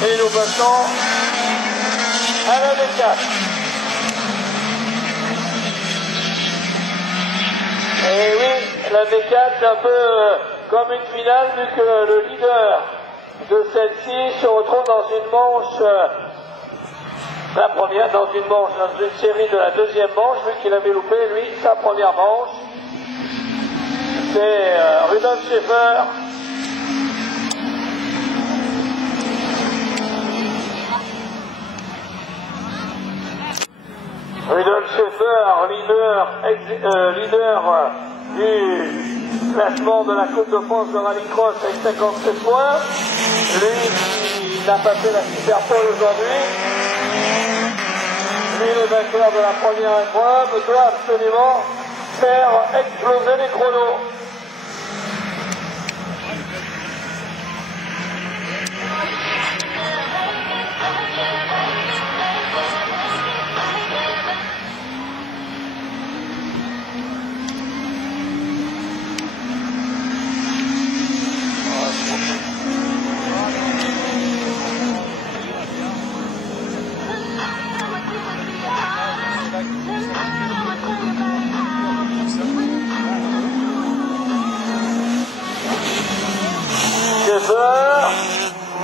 Et nous passons à la D4. Et oui, la D4 c'est un peu comme une finale vu que le leader de celle-ci se retrouve dans une manche, la première dans une manche, dans une série de la deuxième manche, vu qu'il avait loupé lui sa première manche. C'est Rudolf Schäfer. Rudolf Schäfer, leader du classement de la Coupe de France de rallycross avec 57 points. Lui, il n'a pas fait la Superpole aujourd'hui. Lui, le vainqueur de la première épreuve, doit absolument faire exploser les chronos.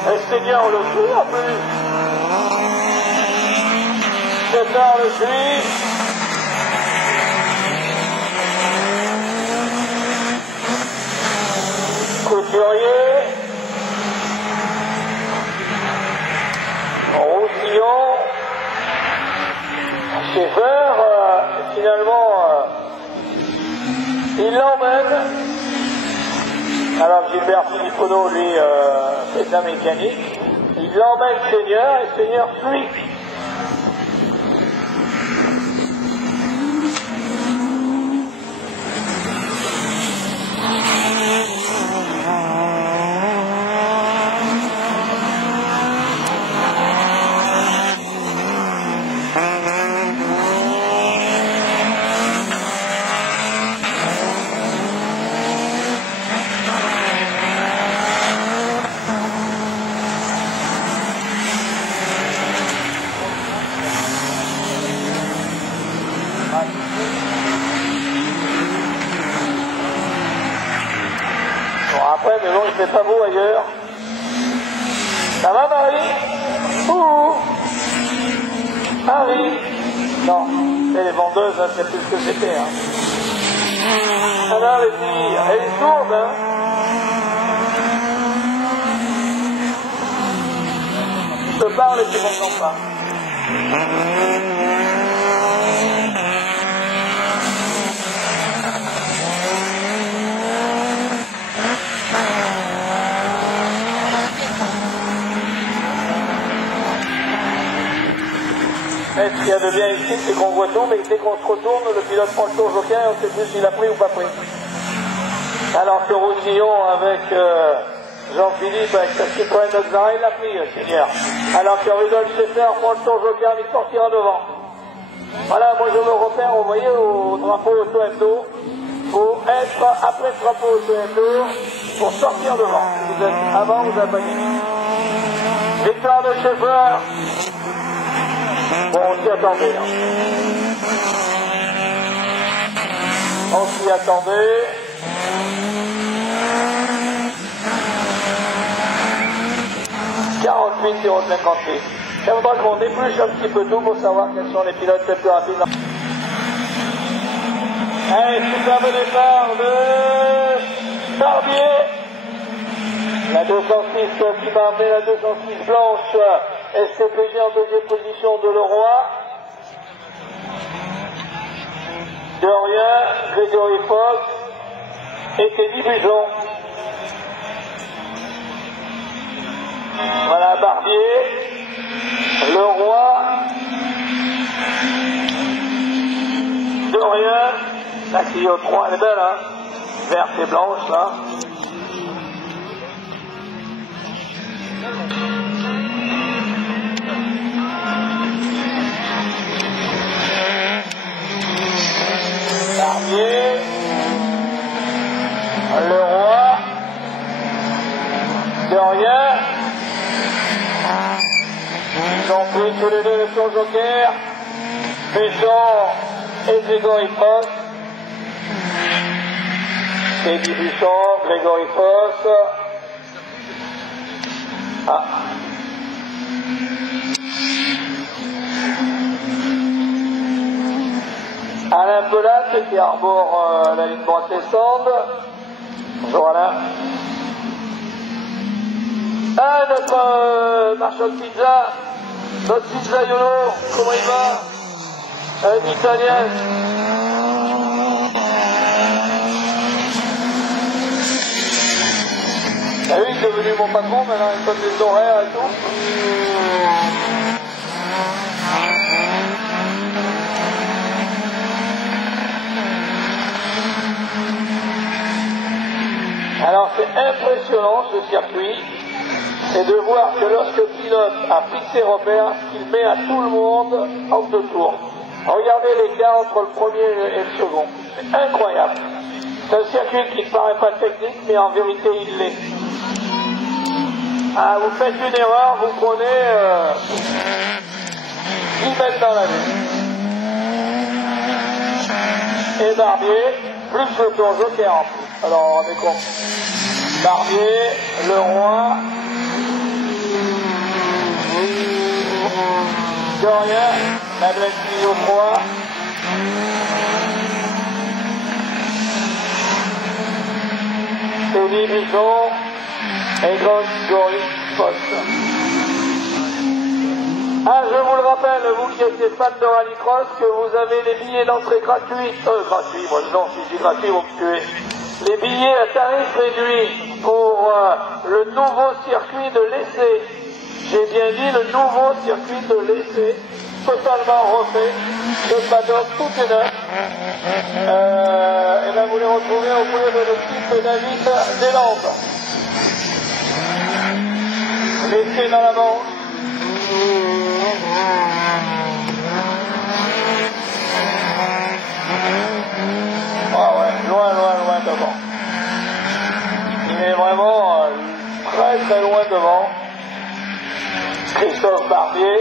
Restez bien, on le suit en plus. Schäfer le suit. Couturier. Roussillon. Schäfer, finalement, il l'emmène. Alors Gilbert Philippono, lui, fait de la mécanique. Il l'emmène Seigneur et Seigneur suit. Après, mais bon, il fait pas beau ailleurs. Ça va, Marie? Ouh! Marie? Non, c'est les vendeuses, hein, c'est plus ce que c'était. Hein. Alors, les filles, elle est sourde, hein? Tu te parles et tu m'entends pas. Et ce qu'il y a de bien ici, c'est qu'on voit tout, mais dès qu'on se retourne, le pilote prend le tour joker et on ne sait plus s'il a pris ou pas pris. Alors que Roussillon avec Jean-Philippe, avec sa Citroën Oxara, il l'a pris, Seigneur. Alors que Rudolf Schäfer prend le tour joker, il sortira devant. Voilà, moi je me repère, vous voyez, au drapeau auto-endo. Il faut être après le drapeau auto-endo pour sortir devant. Vous êtes avant, vous n'avez pas gagné. Victoire de Schäfer. Bon, on s'y attendait. Hein. On s'y attendait. « 48,058. Ça voudra qu'on épluche un petit peu tout pour savoir quels sont les pilotes les plus rapides. Allez, superbe départ de Barbier. La 206 qui va amener la 206 blanche. SCPG en deuxième position de Leroy. Dorien, Grégory Fox et Teddy Bujon. Voilà Barbier, Leroy, Dorien, la Clio 3, elle est belle, hein, verte et blanche là. Barbier, Leroy, Dorien, tous les deux le tour joker. Buchon et Grégory Foss. Teddy Buchon, Grégory Foss. Ah. Alain Pelat qui arbore la ligne droite descende. Bonjour Alain. Ah, notre marchand de pizza, notre pizzaiolo, comment il va? Une italienne. Ah oui, il est devenu mon patron, maintenant il donne des horaires et tout. Alors c'est impressionnant ce circuit, c'est de voir que lorsque le pilote a pris ses repères, il met à tout le monde en deux tours. Regardez l'écart entre le premier et le second, c'est incroyable. C'est un circuit qui ne paraît pas technique, mais en vérité il l'est. Ah, vous faites une erreur, vous prenez 10 mètres dans la vue. Et Barbier, plus le tour joker en plus. Alors on est con. Barbier, le roi, Dorian, la blague au 3. Teddy Buchon et Grégory Foss. Ah, je vous le rappelle, vous qui êtes fan de rallycross, que vous avez les billets d'entrée gratuits. Gratuits, moi non, si je dis gratuit, vous me tuez. Les billets à tarif réduit pour le nouveau circuit de l'essai. J'ai bien dit le nouveau circuit de l'essai, totalement refait, le paddock tout est neuf. Et bien vous les retrouvez au bout de l'équipe David Deslandes. L'essai dans la Manche. Ah ouais, loin devant. Il est vraiment très loin devant. Christophe Barbier.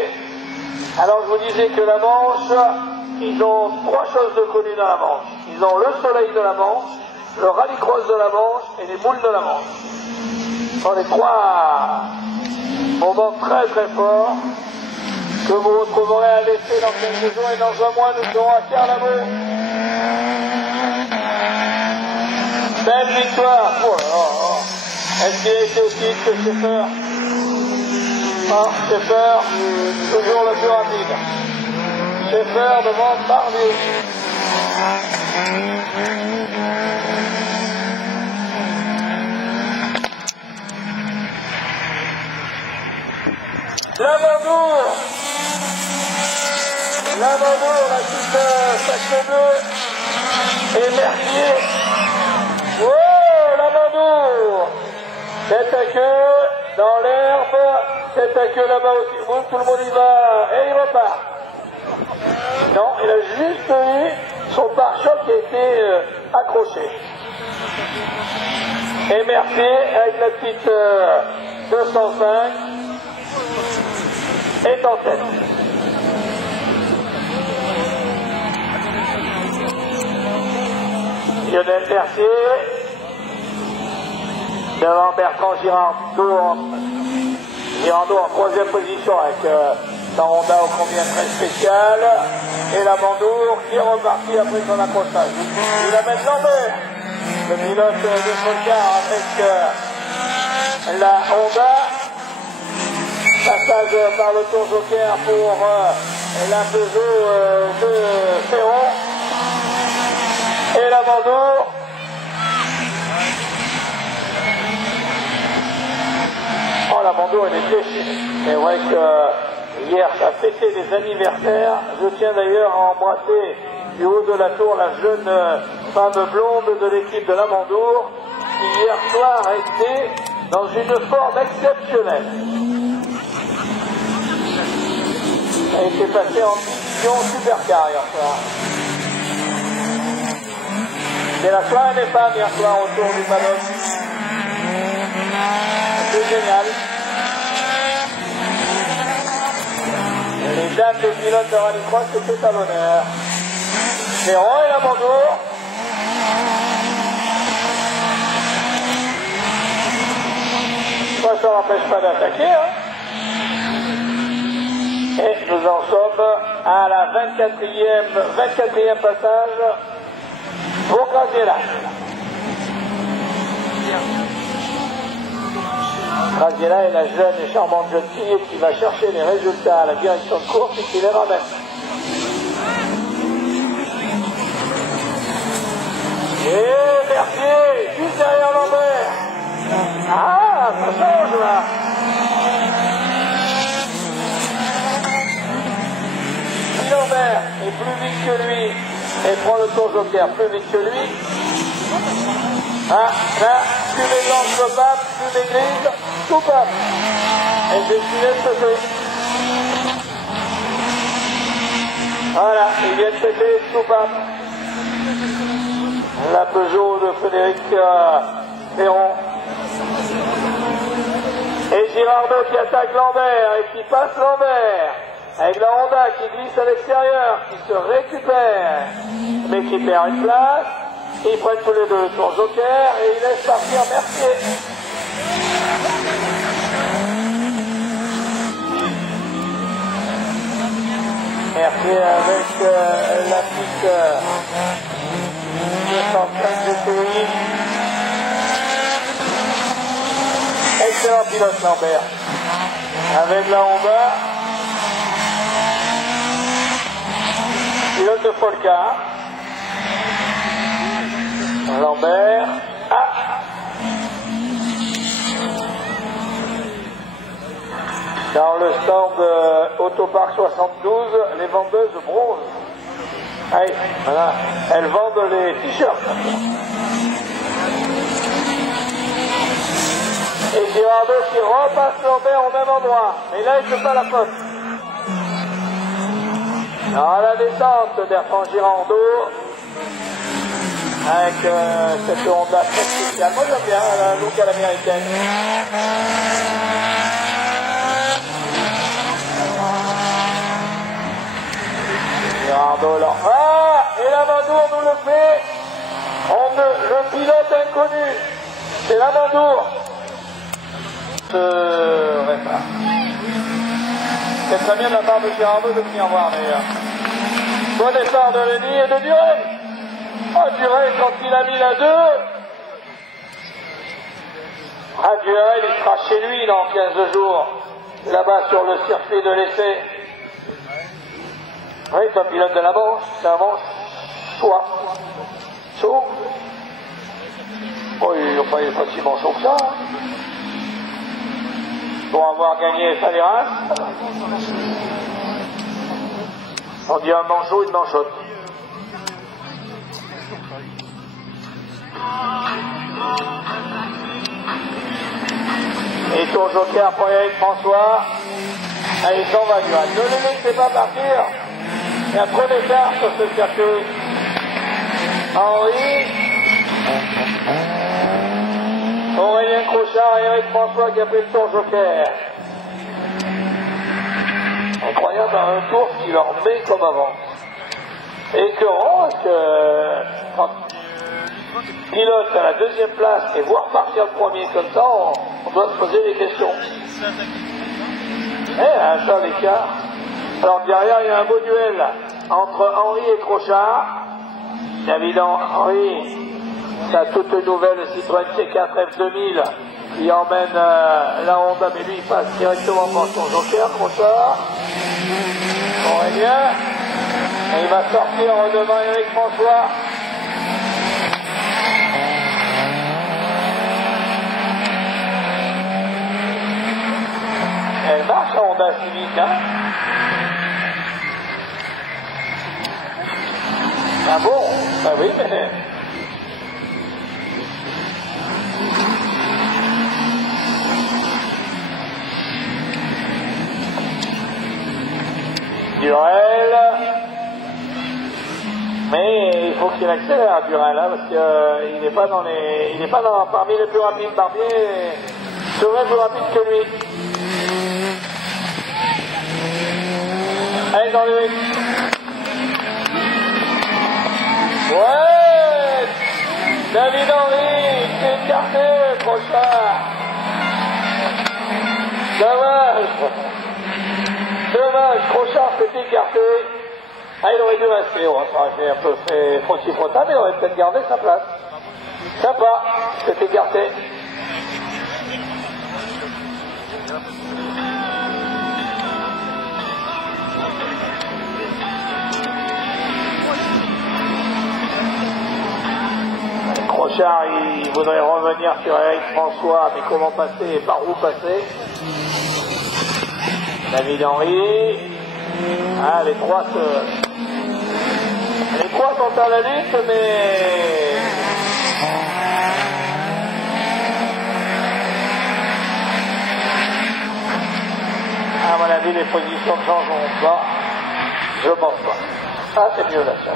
Alors je vous disais que la Manche, ils ont trois choses de connues dans la Manche. Ils ont le soleil de la Manche, le rallycross de la Manche et les boules de la Manche. Ce sont les trois moments très forts que vous retrouverez à l'essai dans 15 jours et dans un mois nous serons à Carlamo. Belle victoire. Oh là là. Est-ce qu'il a été aussi vite que Schaeffer? Ah, Schaeffer, toujours le plus rapide. Schaeffer devant Barbier. Lamandour, la petite sac bleu. Et Mercier. Oh, Lamandour. Tête à queue, dans l'herbe, tête à queue là-bas aussi. Bon, tout le monde y va, et il repart. Non, il a juste eu son pare-choc qui a été accroché. Et Mercier, avec la petite 205, est en tête. Lionel Mercier, devant Bertrand Girando en troisième position avec sa Honda au combien très spécial, et Lamandour qui est reparti après son accrochage. Il amène Lambert, le pilote de Solcar avec la Honda. Passage par le tour joker pour la Peugeot de Ferron. Et Lamandour. Oh, Lamandour, il est déchiré. C'est vrai que hier, ça a fêté des anniversaires. Je tiens d'ailleurs à embrasser du haut de la tour la jeune femme blonde de l'équipe de Lamandour, qui hier soir a été dans une forme exceptionnelle. Elle était passée en mission supercar hier soir. C'est la soirée des femmes hier soir autour du paddock. C'est génial. Les dames des pilotes de rallycross étaient à l'honneur. Véron et Lamandour. Ça n'empêche pas d'attaquer. Hein. Et nous en sommes à la 24e passage pour Graziella. Graziella est la jeune et charmante jeune fille qui va chercher les résultats à la direction de course et qui les ramène. Et Mercier, juste derrière Lambert. Ah, ça change là. Lambert est plus vite que lui et prend le tour joker plus vite que lui. Ah, là, fumée blanche coupable, fumée grise, coupable. Elle décide de se faire. Voilà, il vient de péter, coupable. La Peugeot de Frédéric Perron. Et Girardot qui attaque Lambert et qui passe Lambert. Avec la Honda qui glisse à l'extérieur, qui se récupère, mais qui perd une place. Ils prennent tous les deux le tour joker et ils laissent partir Mercier. Mercier avec la petite 205 GTI. Excellent pilote Lambert. Avec la Honda. Pilote de Polka. Lambert. Ah. Dans le stand Autopark 72, les vendeuses bronze. Allez, voilà. Elles vendent les t-shirts. Et Girardot qui repasse Lambert au même endroit. Mais là, il ne fait pas la faute. Dans la descente Bertrand Girardot, avec cette Honda très spéciale. Moi j'aime bien la look à l'américaine. Girardot là. Ah, et Lamandour nous le fait. Le pilote inconnu, c'est Lamandour. C'est très bien de la part de Girardot de venir voir d'ailleurs. Bon départ de Lenny et de Durel. Oh, Durel, quand il a mis la 2. Ah, Durel, il sera chez lui dans 15 jours. Là-bas sur le circuit de l'essai. Oui, c'est un pilote de la Manche. C'est un Manche. Soit. Chaud. Oh, il n'est pas si manchot que ça. Pour avoir gagné Faleras. On dit un manchot, une manchotte. Et ton joker pour Eric François. Allez, s'en va, Duran. Ne le laissez pas partir. Et un premier quart sur ce circuit. Henri. Aurélien Crochard et Eric François qui a pris le tour joker. Incroyable, un tour qui leur met comme avant. Et que quand pilote à la deuxième place et voir partir le premier comme ça, on doit se poser des questions. Et un seul écart. Alors derrière, il y a un beau duel entre Henri et Crochard. Bien évidemment, Henri, sa toute nouvelle Citroën C4 F2000 qui emmène la Honda, mais lui il passe directement par son joker, Crochard. Aurélien, et il va sortir devant Eric François. Elle marche la Honda Civic, hein? Ah bon? Bah oui, mais... Durel, mais il faut qu'il accélère Durel, hein, parce qu'il n'est pas parmi les plus rapides. Barbier serait plus rapide que lui. Jean-Luc. Ouais, David Henry, c'est écarté, Crochard. Dommage. Dommage, Crochard s'est écarté. Ah, il aurait dû rester, on va fait un peu fait fronti-frontal, mais il aurait peut-être gardé sa place. Sympa, s'est écarté. Crochard, il voudrait revenir sur Eric François, mais comment passer et par où passer? David Henry. Ah, les trois sont à la lutte, mais... À mon avis, les positions ne changeront pas. Je pense pas. Ah, c'est mieux là, ça.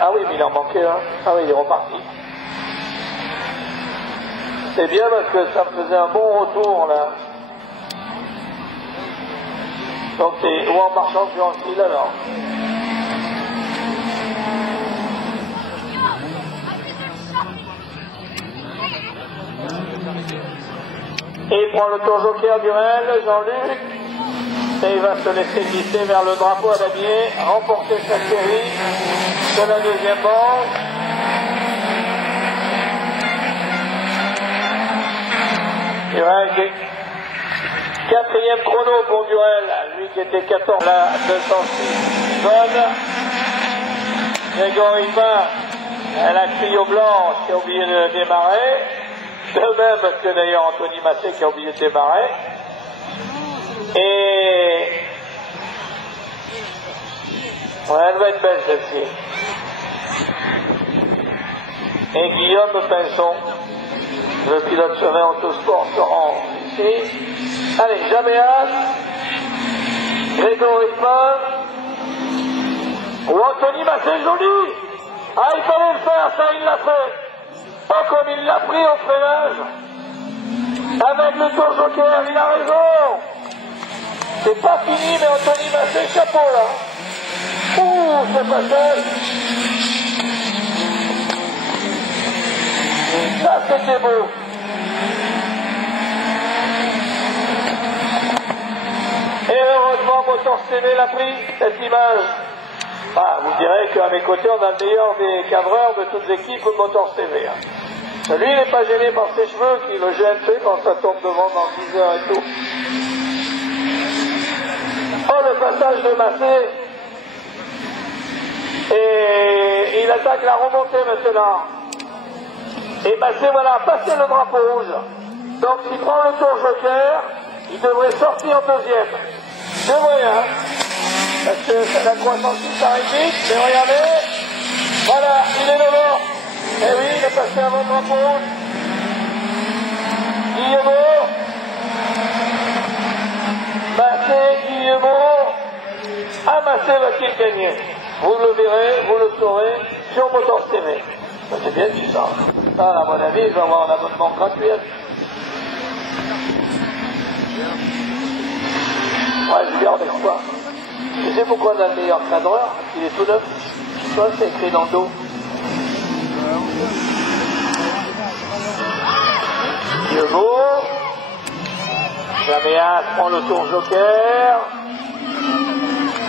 Ah oui, mais il en manquait un. Ah oui, il est reparti. C'est bien parce que ça me faisait un bon retour là. Donc c'est ou en marchant sur un fil alors. Et il prend le tour joker du réel, Jean-Luc. Et il va se laisser glisser vers le drapeau à damier, remporter sa série de la deuxième manche. Durel, quatrième chrono pour Durel, lui qui était 14, là, 206 bonne. Grégory Bain, la Clio Blanche qui a oublié de démarrer. De même que d'ailleurs Anthony Massé qui a oublié de démarrer. Et ouais, elle va être belle celle-ci. Et Guillaume Pinson, le pilote chemin Autosport, se rend ici. Allez, Jaméas, Grégory Pain, ou Anthony Massé joli. Ah, il fallait le faire, ça il l'a fait. Pas comme il l'a pris au freinage. Avec le tour joker, il a raison. C'est pas fini, mais Anthony Massé, chapeau là. Ouh, ce passage. Ça, c'était beau. Et heureusement, Motors TV l'a pris, cette image. Ah, vous direz qu'à mes côtés, on a le meilleur des cadreurs de toutes les équipes Motors TV. Hein. Lui, il n'est pas gêné par ses cheveux, qui le gêne quand ça tombe devant dans 10 heures et tout. Oh, le passage de Massé. Et il attaque la remontée maintenant. Et Massé, voilà, passer le drapeau rouge. Donc, s'il prend le tour joker, il devrait sortir en deuxième. De moyen. Parce que la croissance arrive vite, mais regardez. Voilà, il est devant. Et oui, il est passé avant le drapeau rouge. Guillemot. Massé, Guillemot. Ah, Massé va-t-il gagner? Vous le verrez, vous le saurez sur Motors TV. C'est bien dit ça. Ah, à mon avis, il va avoir un abonnement gratuit. Ouais, je garde espoir. Tu sais pourquoi on a le meilleur cadreur? Il est tout neuf. Toi, c'est écrit dans le dos. Guillemot. Jaméas prend le tour joker.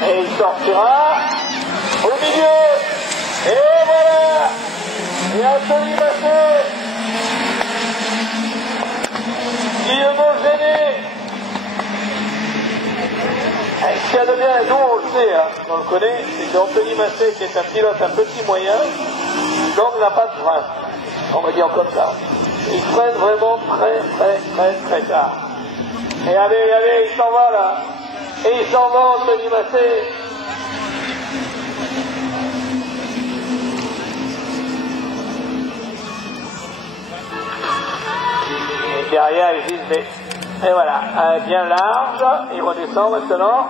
Et il sortira au milieu. Et voilà. Et Anthony Massé. Guillemot gêné. Ce qu'il y a de bien, nous on le sait, hein, on le connaît, c'est qu'Anthony Massé, qui est un pilote un petit moyen, donc n'a pas de frein. On va dire comme ça. Il freine vraiment très tard. Et allez, il s'en va là. Et il s'en va, Anthony Massé. Et derrière, ils disent, mais... Et voilà, bien large, il redescend maintenant.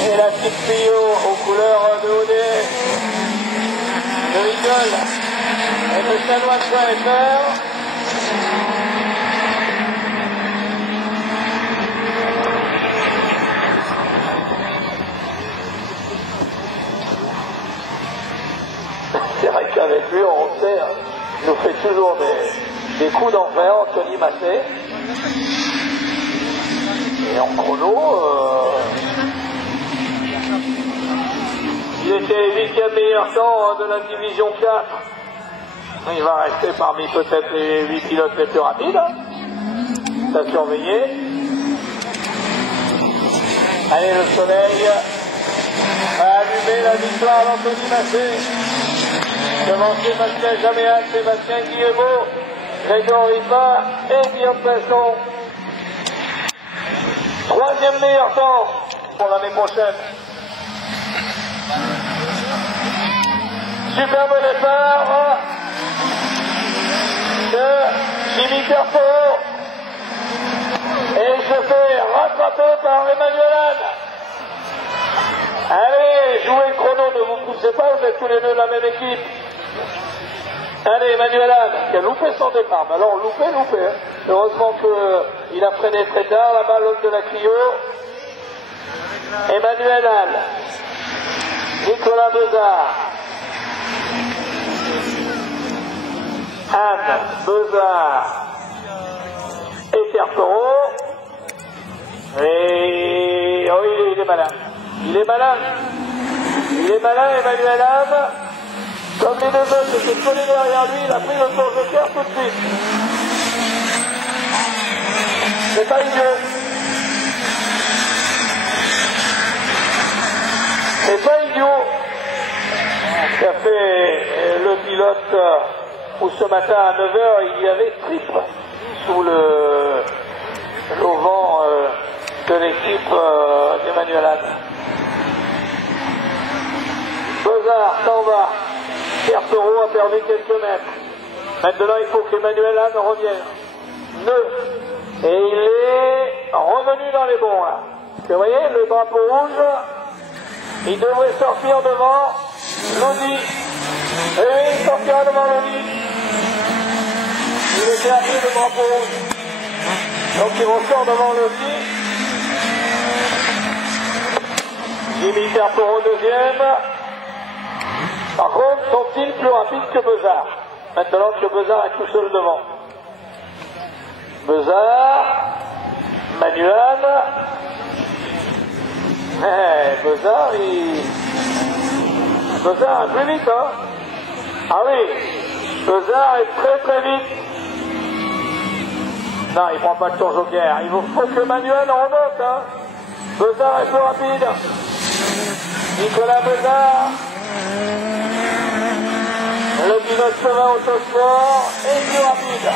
Et la petite Pio aux couleurs de OD, de Rigole, et de Sanois.fr. avec lui, on sait, hein. Il nous fait toujours des coups d'enfer, Anthony Massé. Et en chrono, il était 8e meilleur temps de la division 4. Il va rester parmi peut-être les 8 pilotes les plus rapides. Hein. À surveiller. Allez, le soleil va allumer la victoire d'Anthony Massé. Devant Sébastien Jaméal, Sébastien Guillemot, Grégory Ripa et Guillaume Pesson. 3e meilleur temps pour l'année prochaine. Super bon départ de Jimmy Terpero. Et il se fait rattraper par Emmanuel Anne. Allez, jouez le chrono, ne vous poussez pas, vous êtes tous les deux de la même équipe. Allez, Emmanuel Anne, qui a loupé son départ. Mais alors, loupé. Hein. Heureusement qu'il a freiné très tard, la balle de la Clio. Emmanuel Anne. Nicolas Bezard. Anne, Bezard et Terpero. Et oh, il est malin. Il est malin, Emmanuel Anne. Comme les deux autres étaient collés derrière lui, il a pris le tour joker tout de suite. C'est pas idiot. C'est pas idiot. Ce qu'a fait le pilote où ce matin à 9h, il y avait triple sous l'auvent de l'équipe d'Emmanuel Anne. Bezard s'en va. Terpero a perdu quelques mètres. Maintenant, il faut qu'Emmanuel Anne revienne. Et il est revenu dans les bons. Là. Vous voyez, le drapeau rouge, il devrait sortir devant Lodi. Et il sortira devant Lodi. Il était appelé le drapeau rouge. Donc il ressort devant Lodi. Jimmy Terpero deuxième. Par contre, sont-ils plus rapides que Bezard? Maintenant que Bezard est tout seul devant. Bezard, Manuel. Bezard, Bezard est plus vite, hein? Ah oui, Bezard est très vite. Non, il prend pas le tour joker. Il faut que Manuel remonte, hein? Bezard est plus rapide. Nicolas Bezard. Le pilote Chauvin Autosport est plus rapide.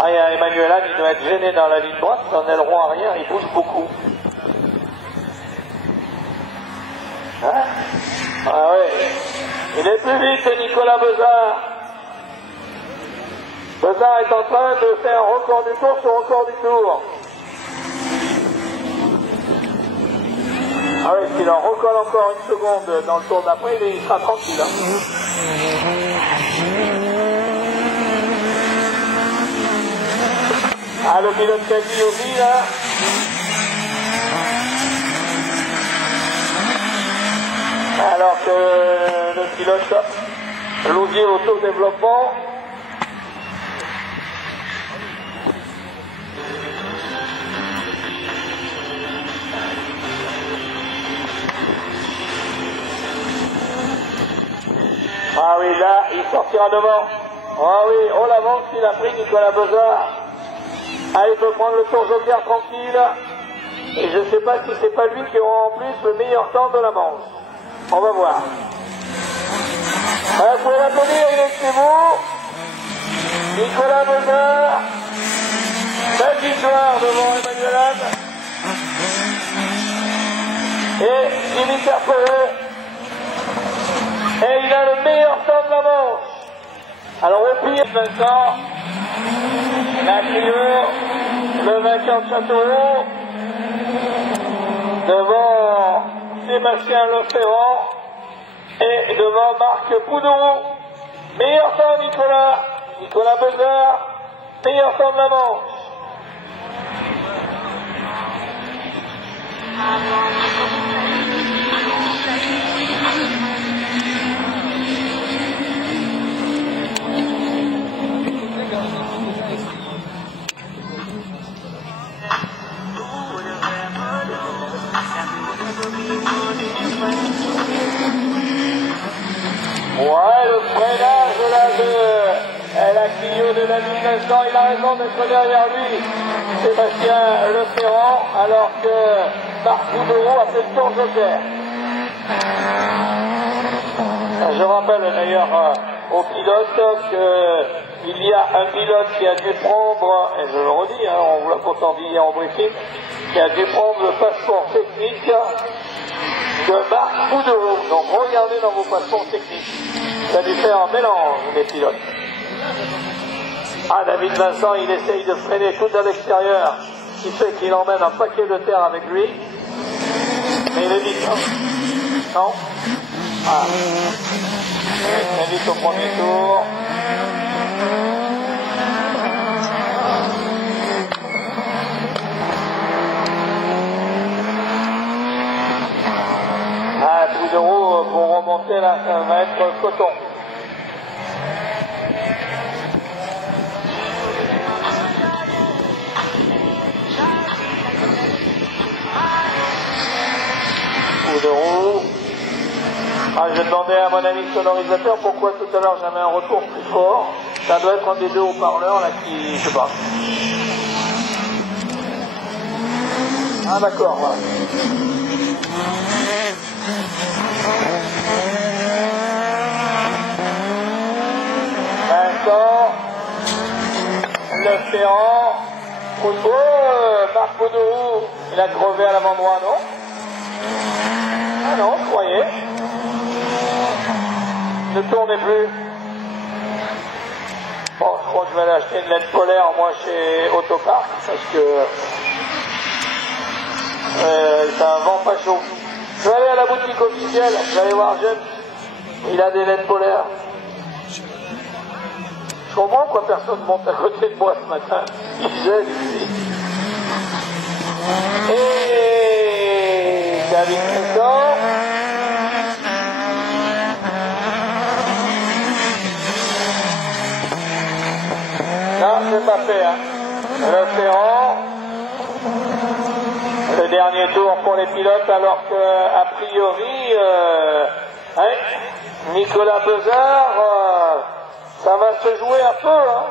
Ah, il y a Emmanuel Anne, il doit être gêné dans la ligne droite, dans aileron arrière, il bouge beaucoup. Hein? Ah oui. Il est plus vite, Nicolas Bezard. Bezard est en train de faire record du tour sur record du tour. Ah oui, s'il en recolle encore une seconde dans le tour d'après, il sera tranquille. Hein. Ah, le pilote Camille aussi, là. Alors que le pilote Lousier Autodéveloppement ah oui, là, il sortira devant. Ah oui, oh l'avance qu'il a pris Nicolas Bezard. Ah, il peut prendre le tour joker tranquille. Et je ne sais pas si c'est pas lui qui aura en plus le meilleur temps de la manche. On va voir. Vous pouvez l'applaudir, il est chez vous. Nicolas Bezard. Belle victoire devant Emmanuel Anne. Et Jimmy Terpero. Et il a le meilleur temps de la manche. Alors au pire, Vincent, la Clio, le vainqueur de Châteauroux, devant Sébastien Leferrand et devant Marc Poudourou. Meilleur temps Nicolas Bezard, meilleur temps de la manche. Ouais, le freinage là de la Clio de David Vincent, il a raison d'être derrière lui, Sébastien Leferrand, alors que Marc Boudreau a fait le tour joker. Je rappelle d'ailleurs aux pilotes qu'il y a un pilote qui a dû prendre, et je le redis, hein, on vous l'a pourtant dit hier en briefing, qui a dû prendre le passeport technique de Marc Boudreau. Donc regardez dans vos passeports techniques. Ça a dû faire un mélange, les pilotes. Ah, David Vincent, il essaye de freiner tout à l'extérieur, ce qui fait qu'il emmène un paquet de terre avec lui. Mais il est vite, hein. Non? Ah. Il est très vite au premier tour. Ah, Boudreau, pour remonter là, ça va être coton. Boudreau. Ah, je demandais à mon ami sonorisateur pourquoi tout à l'heure j'avais un retour plus fort. Ça doit être un des deux haut-parleurs là qui, je sais pas. Ah d'accord, voilà. Vincent, Leferrand, Marc Boudreau, il a crevé à l'avant-droit, non? Ah non, je croyais. Ne tournez plus. Bon, je crois que je vais aller acheter une LED polaire, moi, chez Autopark, parce que c'est un vent pas chaud. Je vais aller à la boutique officielle, je vais aller voir James. Il a des LED polaires. Je comprends pourquoi personne monte à côté de moi ce matin. Il gêne ici. Et David Vincent. Non, c'est pas fait, hein. Leferrand. Le dernier tour pour les pilotes, alors qu'a priori, Nicolas Bezard, ça va se jouer un peu. Hein.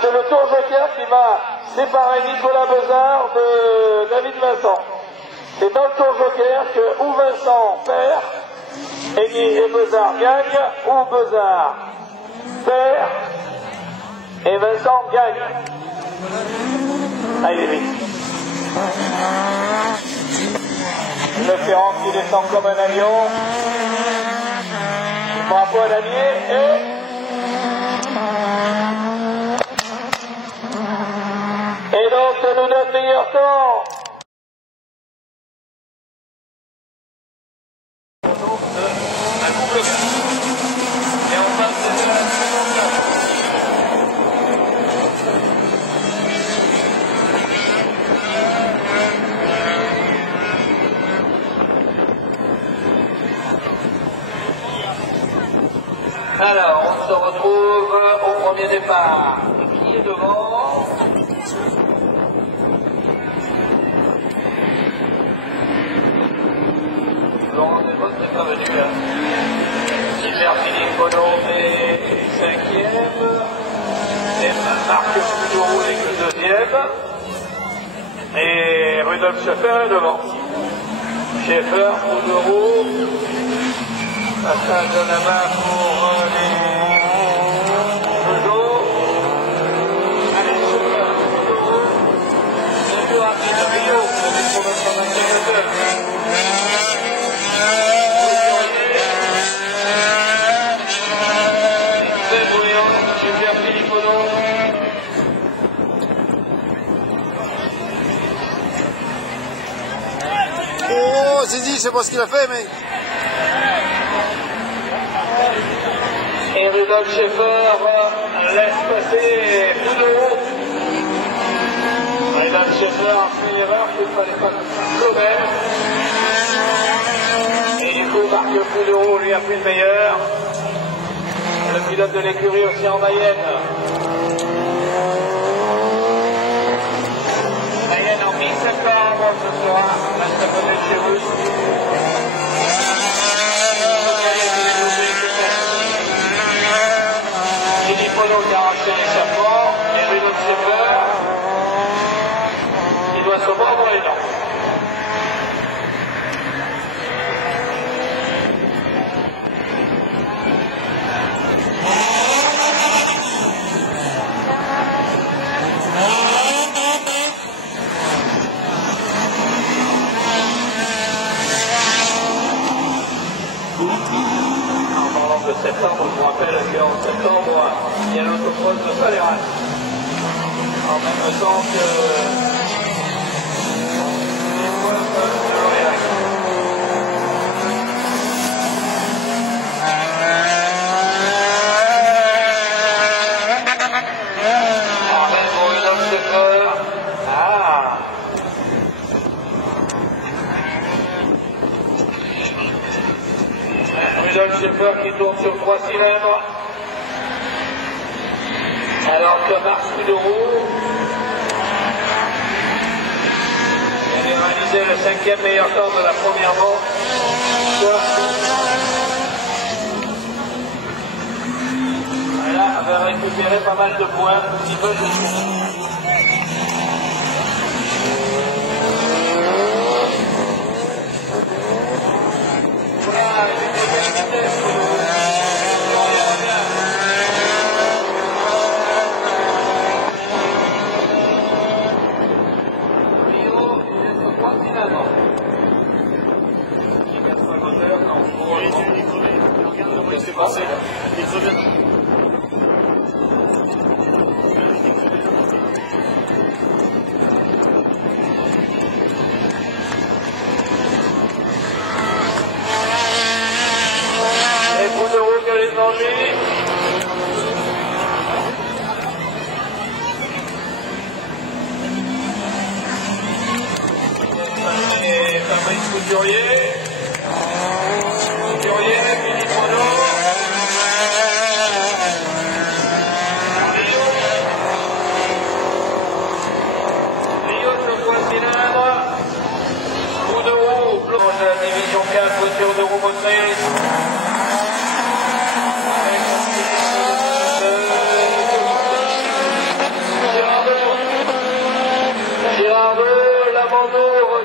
C'est le tour joker qui va séparer Nicolas Bezard de David Vincent. C'est dans le tour joker que ou Vincent perd et Bezard gagne, ou Bezard perd et Vincent gagne. Ah, il est vite. Leferrand qui descend comme un avion. Bravo à Damier et donc ça nous donne meilleur temps. Et on passe de la seconde place. Alors, on se retrouve au premier départ. Qui est devant? Laurent Desbosses n'est pas venu là. Gilbert Philippe Bono est cinquième. Et Marc Boudreau est que deuxième. Et Rudolf Scheffer est devant. Scheffer, Boudreau. Passage de la main pour les Peugeot. Allez, Scheffer, Boudreau. Bien sûr, rapide de Rio, c'est pour notre magnétiseur. Très bruyant, Gilbert Philippe Bono. Oh, c'est dit, c'est pas ce qu'il a fait, mais... Et Rudolf Scheffer laisse passer Boudreau. Rudolf Schaeffer a fait l'erreur qu'il ne fallait pas quand même. Et du coup, Marc Poudreau lui a pris le meilleur. Le pilote de l'écurie aussi en Mayenne. Mayenne en mi-septembre ce soir, la Staponnet chez vous. Philippe Renaud qui a racheté l'échappement, et Rudolf Schaeffer qui doit se mordre les dents. De septembre, je vous rappelle qu'en septembre, il y a l'autocross de Saléran. En même temps que l'épreuve de l'Orléac. En même pour une homme de cœur. Ah! Rudolf Schaeffer qui tourne sur 3 cylindres, alors que Marc Poudreau avait réalisé le 5e meilleur temps de la première manche. Voilà, avait récupéré pas mal de points, un petit peu de Fabrice Couturier, Philippe Renaud, Rio sur 3 cylindres, Poudreau, de la division 4, voiture de roue motrice.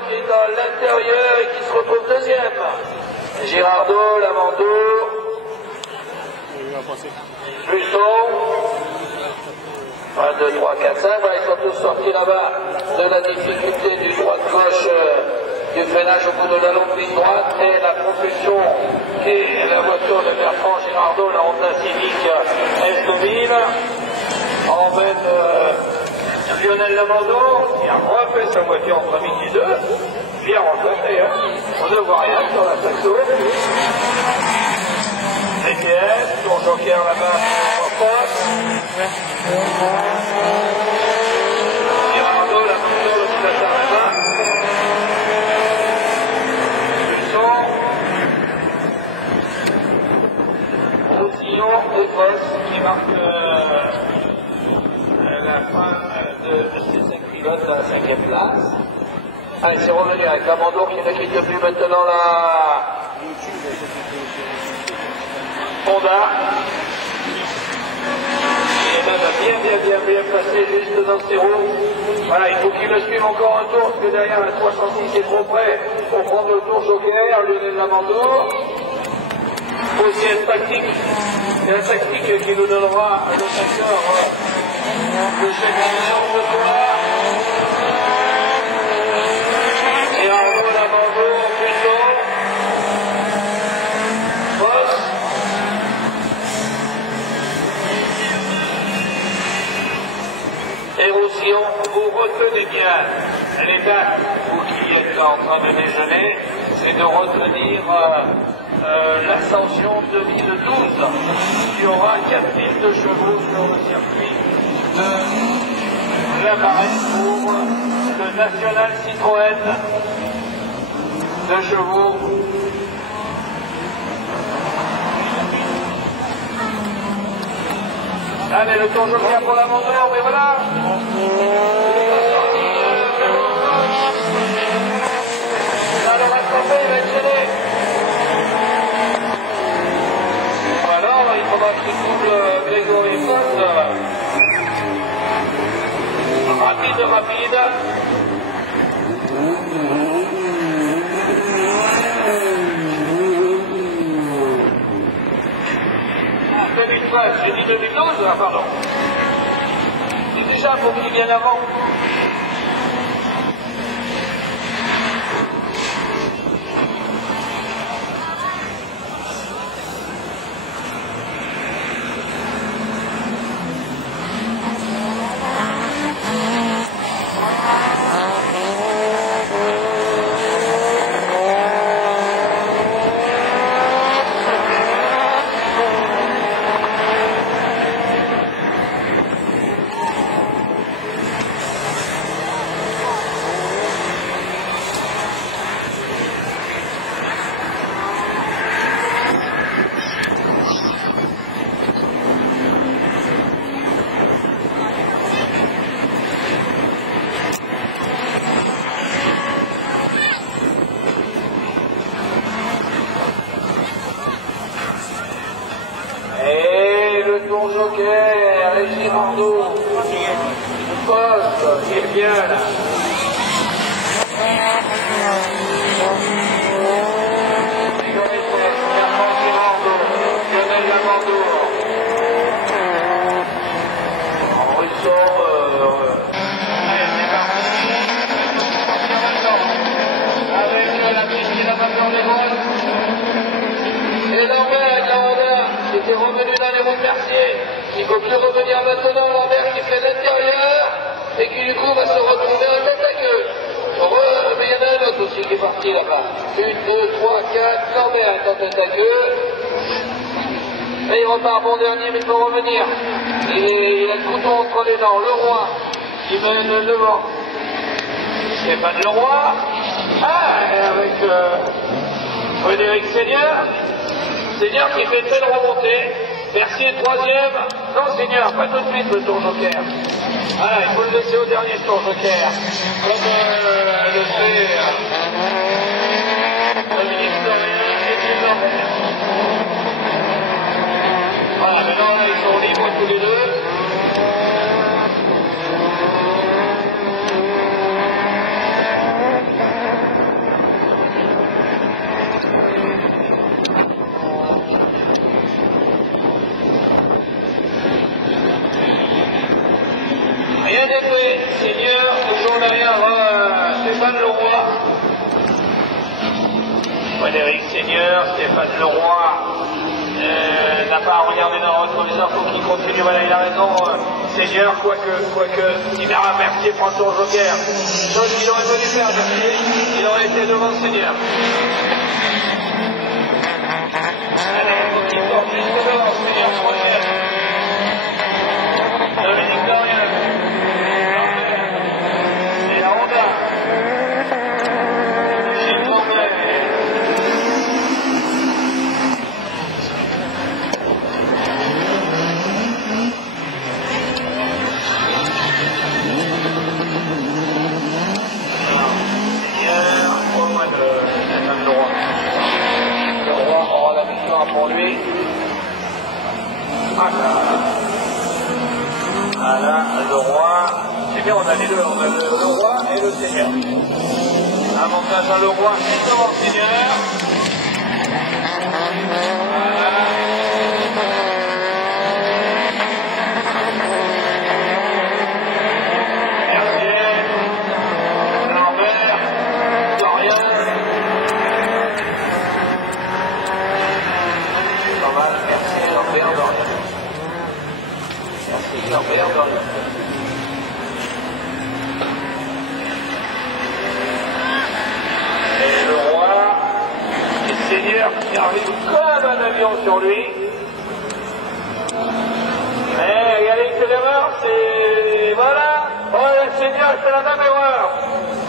Qui est dans l'intérieur et qui se retrouve deuxième. Girardot, Lamandour, Busson, 1, 2, 3, 4, 5, voilà, ils sont tous sortis là-bas de la difficulté du droite-gauche du freinage au bout de la longue ligne droite et la propulsion qui est la voiture de Bertrand Girardot, la Honda Civic S2000, emmène Lionel Lamandour qui a refait sa voiture entre midi 2, bien rencontré, hein. On ne voit rien sur la saxo. DTS, tour joker là-bas, Girardot, Lamandour, le pilote là-bas. Busson, Roussillon et Boss qui marque la fin de ces 5 pilotes à la 5e place. Allez, c'est revenu avec Lamandour qui ne quitte plus maintenant la Honda. Et même bien placé juste dans ses roues. Voilà, il faut qu'il le suive encore un tour, parce que derrière la 306 est trop près pour prendre le tour joker, Lionel Lamandour. Aussi une tactique, c'est la tactique qui nous donnera le secteur de cette division de tour. Girardot, Lamandour, Busson, Boss. Et Roussillon, vous retenez bien les dates, vous qui êtes là en train de déjeuner, c'est de retenir l'ascension 2012. Il y aura 4000 de chevaux sur le circuit de la Marraine pour cette nationale Citroën, 2 chevaux. Allez, le tour joker pour l'abandon, mais voilà. Il va le rattraper, il va être gêné. Ou alors, il faudra qu'il double Grégory Foss. Rapide. Ah, 2013, j'ai dit 2012, ah, pardon. C'est déjà pour qu'il vienne avant. Joker, et Girardot, Poste, il est bien là. Grégory Foss, Bertrand Girardot, Lionel Lamandour. On ressort, c'est parti. Avec la piste qui n'a pas peur des voiles. Et Lambert, la Honda, qui était revenu dans les routes Mercier. Il ne faut plus revenir maintenant, Lambert qui fait l'intérieur et qui du coup va se retrouver en tête à queue. Mais il y en a un autre aussi qui est parti là-bas. 1, 2, 3, 4, Lambert est en tête à queue. Et il repart bon dernier, mais il peut revenir. Il a le couteau entre les dents, le roi qui mène devant. Stéphane Leroy. Avec Frédéric Seigneur. Seigneur qui fait une belle remontée. Mercier 3e. Non, Seigneur, pas tout de suite le tour joker. Voilà, il faut le laisser au dernier tour joker. Comme le fait Dominique Dorien et Gilles Lambert. Voilà, maintenant là, ils sont libres tous les deux. Rien n'est fait, Seigneur, toujours derrière Stéphane Leroy. Frédéric Seigneur, Stéphane Leroy n'a pas à regarder dans le rétroviseur, il faut qu'il continue, voilà, il a raison. Seigneur, quoique, il verra Mercier prendre son joker. Chose qu'il aurait dû faire, Mercier, il aurait été devant Seigneur. Allez, il faut qu'il porte jusqu'au devant, Seigneur, prochaine. Dominique Dorien. Pour lui. Voilà, le roi. C'est bien, on a les deux, on a le roi et le Seigneur. Avantage à le roi, c'est devant le Seigneur. Voilà. Mercier, Lambert, Dorien. Lambert, Dorien. Et le roi, et le Seigneur qui arrive comme un avion sur lui. Mais regardez quelle erreur, c'est... Voilà. Oh, le Seigneur fait la même erreur.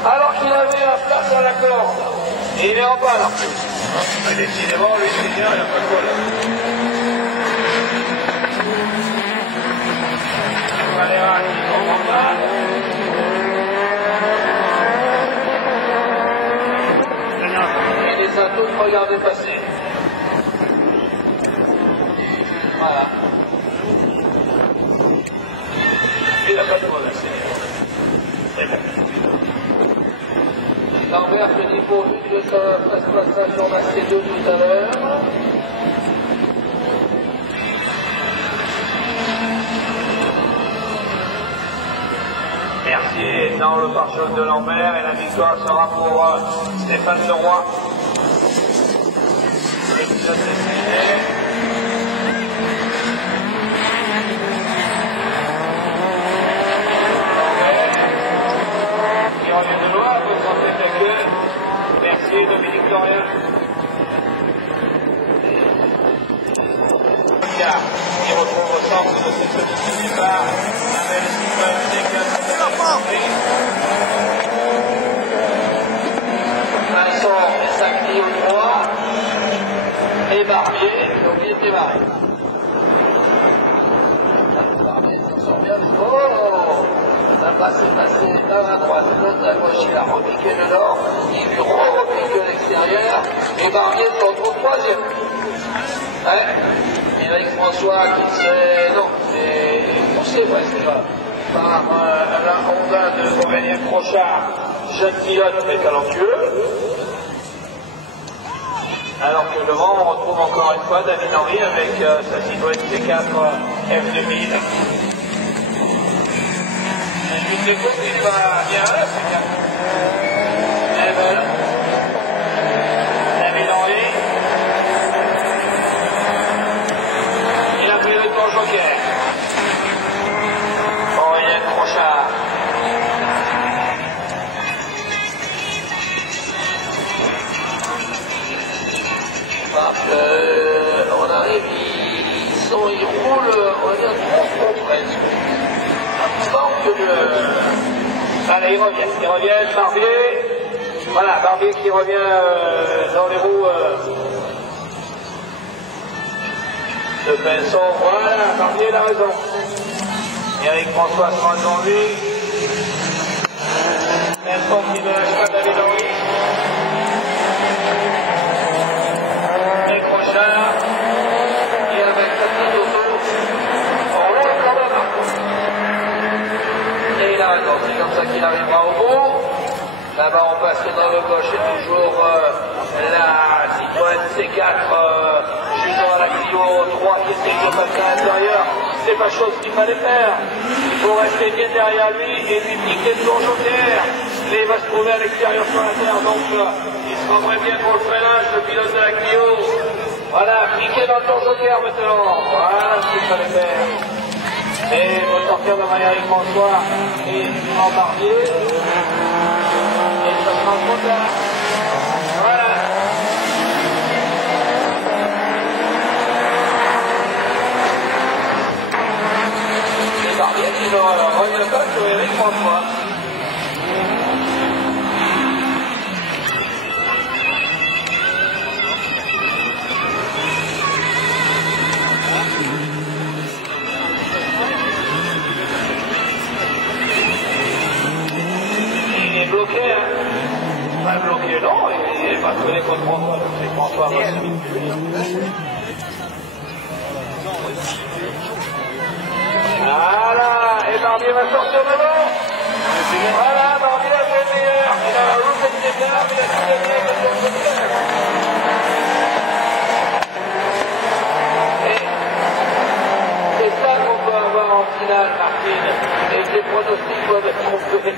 alors qu'il avait la place à la corde. Et il est en bas là. Mais décidément, lui, c'est bien, il n'y a pas de problème. Valéra qui tombe en bas. Et les a tous regardés passer. Voilà. Il n'a pas de problème, c'est bien. Lambert que niveau de sa prestation masquée 2 tout à l'heure. Mercier dans le pare-choc de Lambert et la victoire sera pour Stéphane Leroy. Le pilote essayé. Qui revient de loin, vous sentez la queue. Mercier, Dominique Dorian. Qui retrouve au centre de cette petite départ. La belle Citroën C4. Vincent Sacchi au droit. Et Barbier, j'ai oublié de démarrer. Barbier s'en sort bien. Oh! Ça passe dans la droite, l'autre à gauche, il a repiqué le nord, il lui repique de l'extérieur, et Barbier se retrouve troisième. Ouais. Et avec François qui s'est, non, c'est poussé presque par la Honda de Aurélien Crochard, jeune pilote mais talentueux. Alors que devant, on retrouve encore une fois David Henry avec sa Citroën C4 F2000. Je sais pas s'il va bien là, c'est bien. Et voilà. David Henry. Il a pris le tour joker. Aurélien Crochard. Parce qu'on arrive, ils roulent, on va dire, trop presque. Allez, ils reviennent, Barbier. Voilà, Barbier qui revient dans les roues de Pinson. Voilà, Barbier il a raison. Eric François sera devant lui. Pinson qui ne lâche pas David Henry. Et Crochard qui avec sa petite auto. On roule quand même. Et il a raison, c'est comme ça qu'il arrivera au bout. Là-bas, on passe dans le gauche et toujours la Citroën C4 Juno à la Clio 3 qui essaie de passer à l'intérieur. C'est pas chose qu'il fallait faire. Il faut rester bien derrière lui et lui piquer le tour joker. Et il va se trouver à l'extérieur sur la terre, donc il se rendrait bien pour le freinage, le pilote de la Clio. Voilà, piquer dans le tour joker maintenant. Voilà ce qu'il fallait faire. Et il faut sortir de Eric François et en Barbier. Et ça sera trop tard. Voilà. Et Barbier qui ne revient pas sur Eric François. Bloqué, hein. Pas bloqué, non, il n'est pas collé contre François, c'est François. Voilà, et Barbier va sortir devant. Voilà, Barbier a fait le meilleur. Il a loupé le départ, il a tout gagné avec le départ. Et c'est ça qu'on peut avoir en finale, Martine. Et les pronostics doivent être trompés.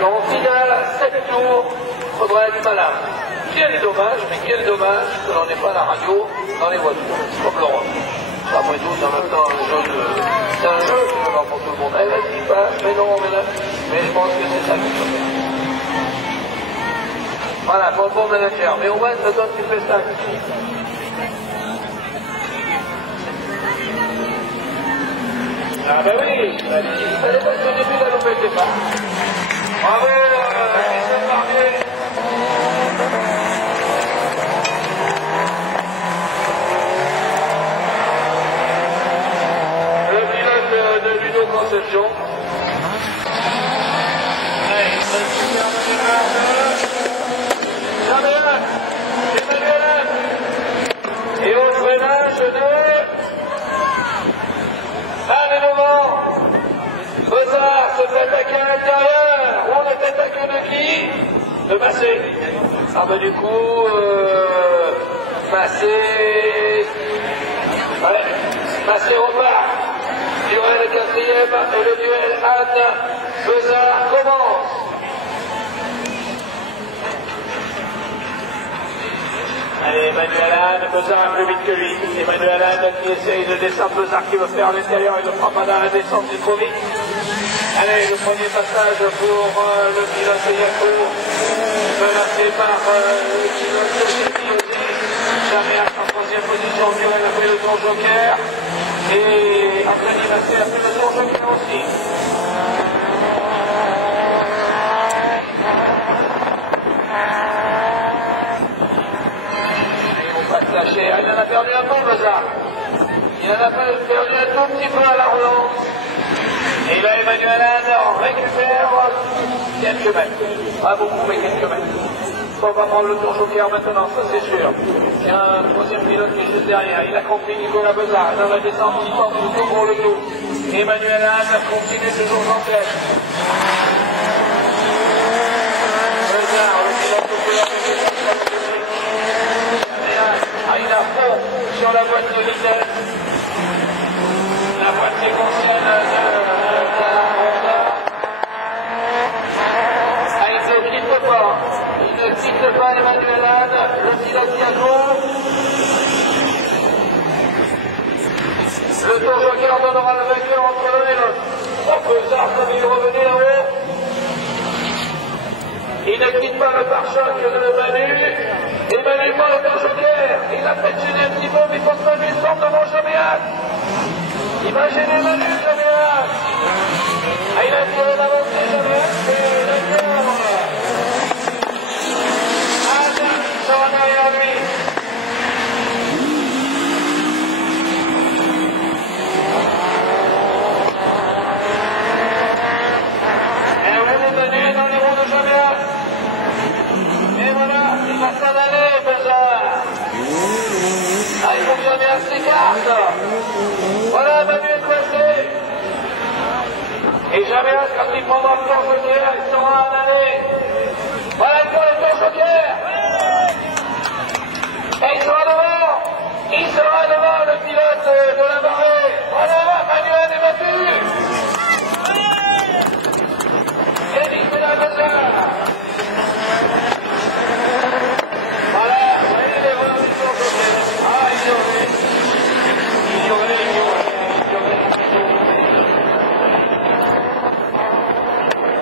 Donc, au final, 7 tours, il faudra être malin. Quel dommage, mais quel dommage que l'on n'ait pas la radio dans les voitures, comme l'Europe. Après tout, en même temps, c'est un jeu qui va pour tout le monde. Eh, vas-y, passe, mais non, mais je pense que c'est ça qu'il faut faire. Voilà, pour le bon manager. Mais au moins, ça donne du spectacle. Ah ben oui, il fallait pas que au début, la loupé le départ. Bravo, Sergio. Allez, Jean-Béat, Emmanuel, et au freinage de allez devant. Bozard se fait attaquer à l'intérieur. On est attaqué de qui? De Massé. Ah ben du coup, Massé... Ouais, Massé repart. Duel le quatrième et le duel Anne-Bozard commence. Allez, Emmanuel Anne, Bozard est plus vite que lui. Emmanuel Anne qui essaye de descendre, Bozard qui veut faire à l'intérieur, il ne prend pas dans la descente, c'est trop vite. Allez, le premier passage pour le pilote Yacour, menacé par le pilote Yossi. Jamais en troisième position, Duel a fait le tour joker. Et Anthony Massé a fait le tour joker aussi. Lâché. Il en a perdu un peu, Bozard. Il en a perdu un tout petit peu à la relance. Et là, Emmanuel Anne récupère quelques mètres. Pas beaucoup, mais quelques mètres. On va prendre le tour joker maintenant, ça c'est sûr. Il y a un troisième pilote qui est juste derrière. Il a compris Nicolas Bozard. Dans la descente, il porte le tour pour le tout. Emmanuel Anne continue toujours en tête. Bozard, le pilote au couleur de il a fond sur la boîte de vitesse. La boîte séquentielle de Honda. Il ne quitte pas. Il ne quitte pas Emmanuel Anne, le pilote Yacour. Le tour joker donnera le vainqueur entre l'un et l'autre. Bozard, comme il revenait là-haut. Il ne quitte pas le pare-choc de Manu. Et Manu pas le tour joker. Il a fait gêner un petit peu, mais il faut que Manu sorte devant Jean-Béat. Il va gêner Manu, Jean-Béat. Ah, il a tiré l'avancée, Jean-Béat, c'est d'accord. Anne sera derrière lui. Et oui, Manu est dans les roues de Jean-Béat. Et voilà, il va s'en aller, Bozard. Ah, il faut que Jean-Béat s'écarte. Voilà, Manu est coincé. Et Jean-Béat, quand il prendra le tour joker, il sera en allée. Voilà pour le tour joker. Et il sera devant. Il sera devant le pilote de la marée. Voilà, Manuel est battu. Et Nicolas Bozard. Voilà, vous voyez les volants du tour joker. Ah, il y aurait.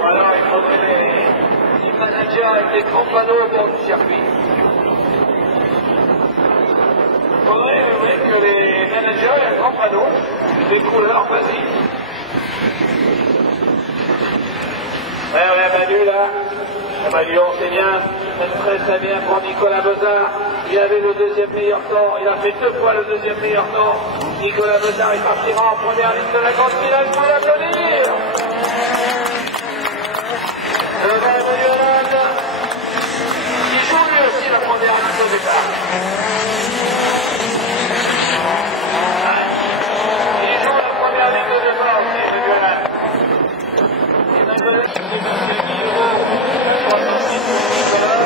Voilà, il faudrait les managers avec des grands panneaux au bord du circuit. Il faudrait que les managers aient un grand panneau, des couleurs basiques. Ouais, Manu là. Manu, on sait bien, très bien pour Nicolas Bozard. Il avait le deuxième meilleur temps. Il a fait 2 fois le deuxième meilleur temps. Nicolas Bozard, il partira en première ligne de la grande finale pour l'applaudir. Emmanuel Anne, qui joue lui aussi la première ligne de départ. Il joue la première ligne de départ aussi, Emmanuel Anne. Emmanuel Anne, c'est Marcel Guillaume, 66 pour Nicolas,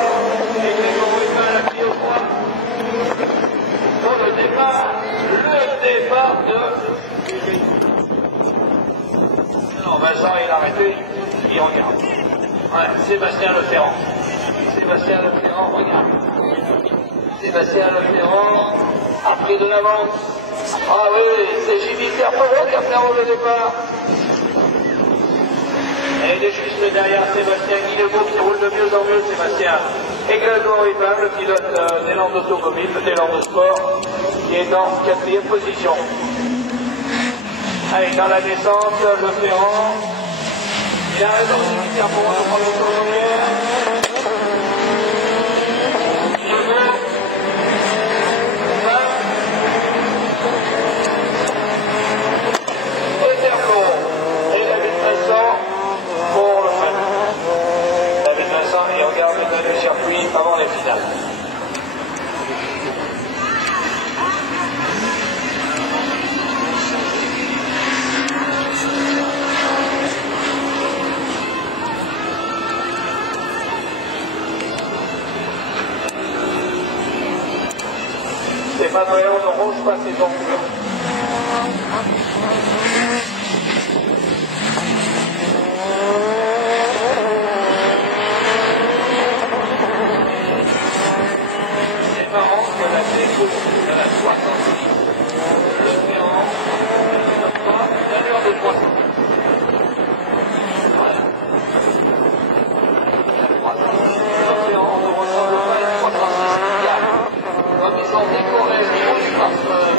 et Grégory Paul a pris au point. Pour le départ de... Non, Vincent, il a arrêté, il regarde. Ouais, Sébastien Leferrand. Sébastien Leferrand, regarde. Sébastien Leferrand a pris de l'avance. Ah oui, c'est Jimmy Terpereau qui a fait le départ. Et il est juste derrière Sébastien Guillemot qui roule de mieux en mieux, Sébastien. Et Grégory Paul, le pilote d'Elan Automobile, d'Elan de Sport, qui est en 4e position. Allez, dans la descente, Leferrand. Il a raison, Jimmy Terpereau de prendre le tour joker. Napoléon ne ronge pas ses ongles. C'est marrant que la découverte de la 66, le Ferrand, ne pas l'allure de 300. Voilà. La 306, le Ferrand ne ressemble pas à la 306. Comme ils sont décorés du pare-soleil,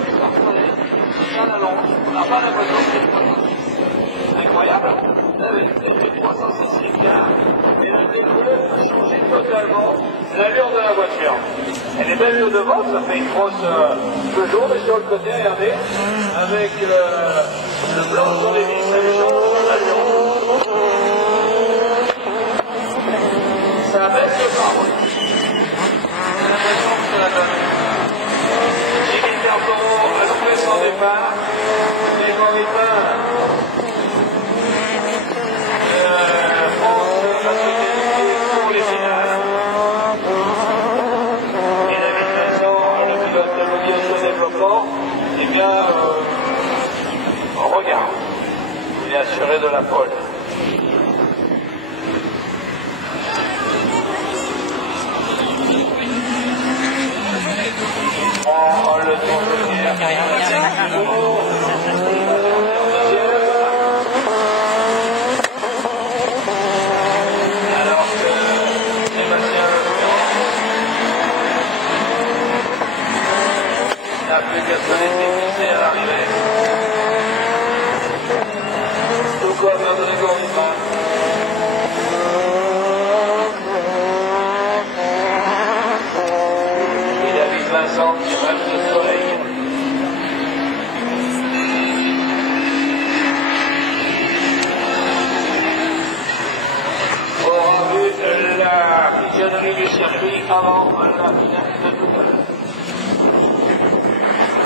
bien la longue, on n'a pas l'impression que c'est 306. Incroyable. Le 306 Ricard. Et le D2 a changé totalement l'allure de la voiture. Elle est belle au devant, ça fait une grosse Peugeot, mais sur le côté, regardez, avec le blanc sur les vis, elle est jaune sur l'allure. Ça baisse le marbre. J'ai l'impression que c'est la bonne. Jimmy Terporo a loupé son départ. Les Moripins France va se qualifier pour les finales. Et David Vincent, le pilote de l'aviation développement, eh bien, regarde, il est assuré de la pole. Oh, le tour de guerre. Alors que Sébastien n'a plus qu'à se laisser pousser à l'arrivée. Tout comme Rodrigo Rima. Et David Vincent qui rêve de soleil. On aura vu la pigeonnerie du circuit avant la finale de tout à l'heure.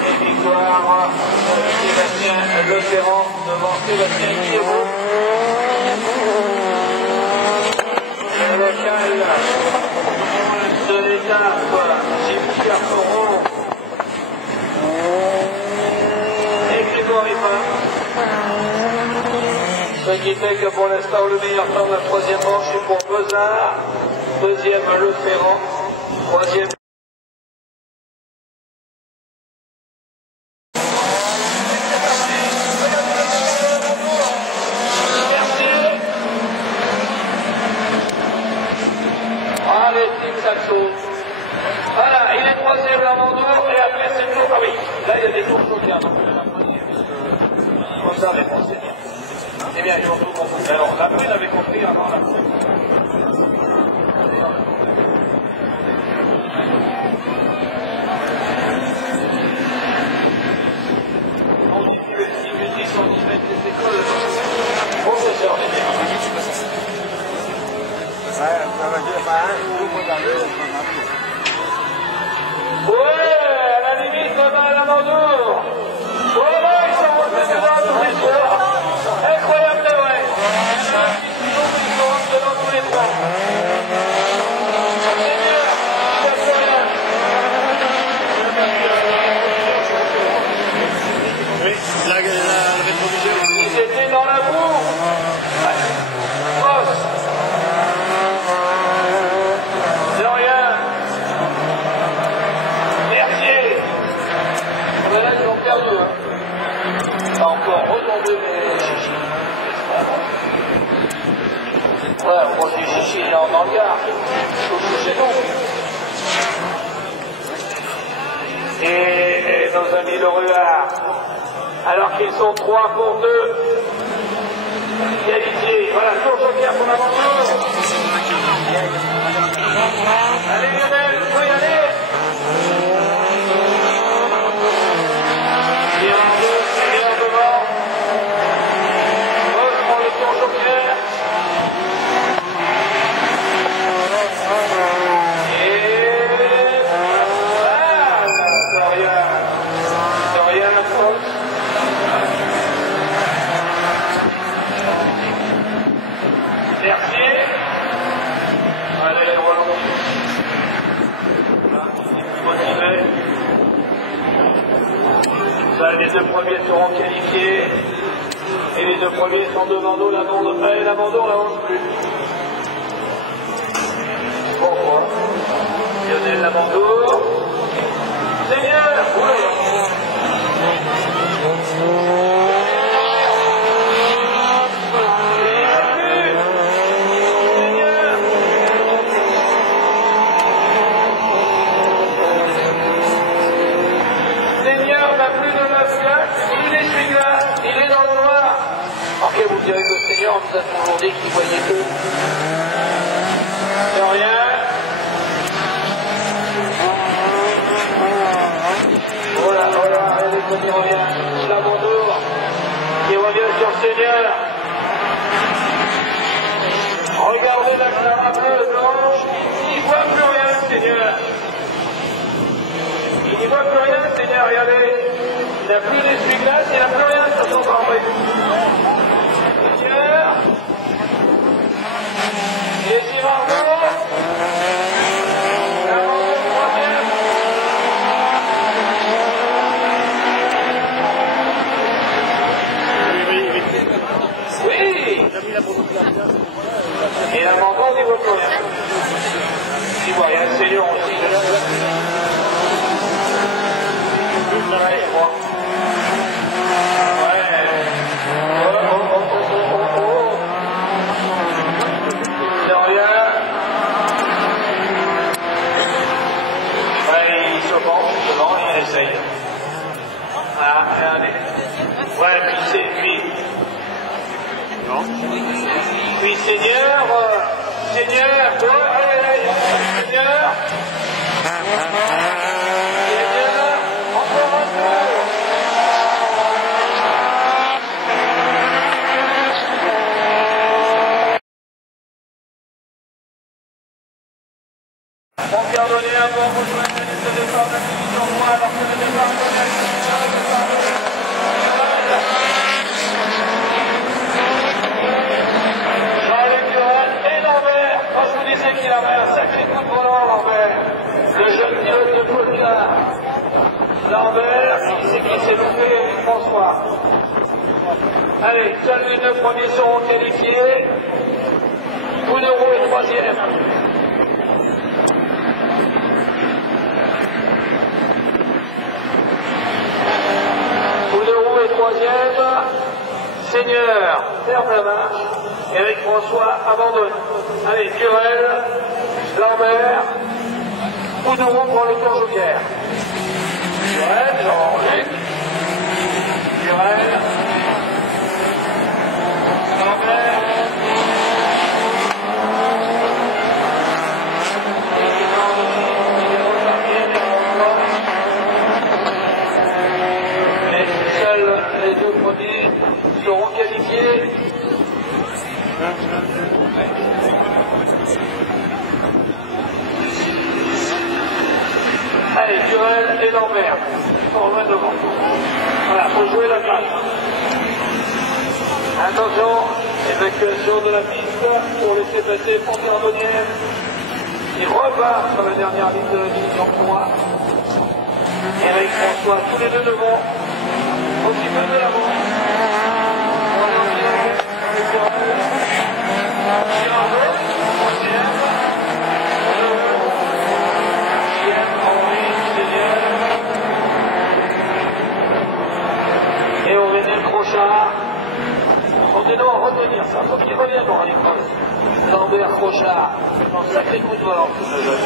Et victoire de Sébastien Le Ferrand devant Sébastien Guillerot. Le local de l'étape, Jimmy Terporo et Grégory Ripin. Ce qui fait que pour l'instant, le meilleur temps de la troisième manche est pour Bezard, deuxième Le Ferrand, troisième. Allez, Steve Saxo. Voilà, il est troisième Lamando et après c'est le tour. Ah oui, là il y a des tours chaudiens. Comme ça, les Français, c'est bien. Eh bien, ils ont tout compris. Alors, la brune avait compris avant la brune. On dit que les petits budgets sont 10 mètres des écoles. Professeur, les bien. Ouais, à la limite, on va à la Mandour. Voilà, ils sont revenus dans tous les soirs. Incroyable, mais vrai. Il y en a un petit sinon, mais ils sont rentrés dans tous les trois. C'est bien, c'est très bien. Oui, la rétroviseur. Ils étaient dans la boue. Grosse. De rien. Mercier. Mais là, ils ont perdu. Pas encore retombé les chichis. Ouais, on dit chichi, il est en hangar. C'est chez nous. Et nos amis le Ruard, alors qu'ils sont 3 pour 2, qualifiés. Voilà, tour joker pour la Mandour. Allez Lionel, vous pouvez y aller. Il est en devant. Rose prend le tour joker. Merci. seront qualifiés. Et les deux premiers sont devant nous, l'abandon n'avance plus. Pourquoi? Lionel Lamandour. Seigneur! Seigneur n'a plus de 9 places, il est celui-là, il est dans le noir. Ok, vous direz que le Seigneur nous a toujours dit qu'il voyait peu. De rien. Voilà, regardez comme il revient. Lamandour qui revient sur le Seigneur. Regardez la clare bleue, blanche, il n'y voit plus rien, le Seigneur. Il n'y voit plus rien, le Seigneur, regardez. Il n'a plus d'essuie-glace, il n'a plus rien, ça s'en va en bas. Seigneur. Et Girardot. Lamandour troisième. Oui. Et Lamandour n'y voit plus rien. Il voit rien, le Seigneur aussi. Ouais, je crois. Ouais. De rien. Ouais, il se penche, il essaye. Ah, regardez. Ouais, puis c'est lui. Non. Puis Seigneur, toi, allez, Seigneur. Encore un peu. On vient donner un bon coup de main de départ de la division 3 alors que le départ de la division 3 et Lambert, quand je vous disais qu'il avait un sacré coup de volant, Lambert, le jeune pilote de Poulka. Lambert, c'est qui s'est loupé, François. Allez, seuls les deux premiers seront qualifiés. Bounereau est troisième. Bounereau est troisième. Seigneur ferme la marche. Éric François abandonne. Allez, Burel, Lambert, Bounereau prend le tour joker. Burel, Jean-Luc, Burel, Lambert, et seuls les deux premiers seront qualifiés. Allez, Burel et Lambert sont loin devant. Voilà, faut jouer la place. Attention, évacuation de la piste pour laisser passer Fontaine-Bonnière. Il repart sur la dernière ligne de la division 3. Éric François, tous les deux devant. Un petit peu de l'avant. Et Aurélien Crochard. Rendez-nous à retenir ça. Faut qu'il revienne dans l'école. Lambert Crochard. Un sacré coup de volant, tout ce jeune.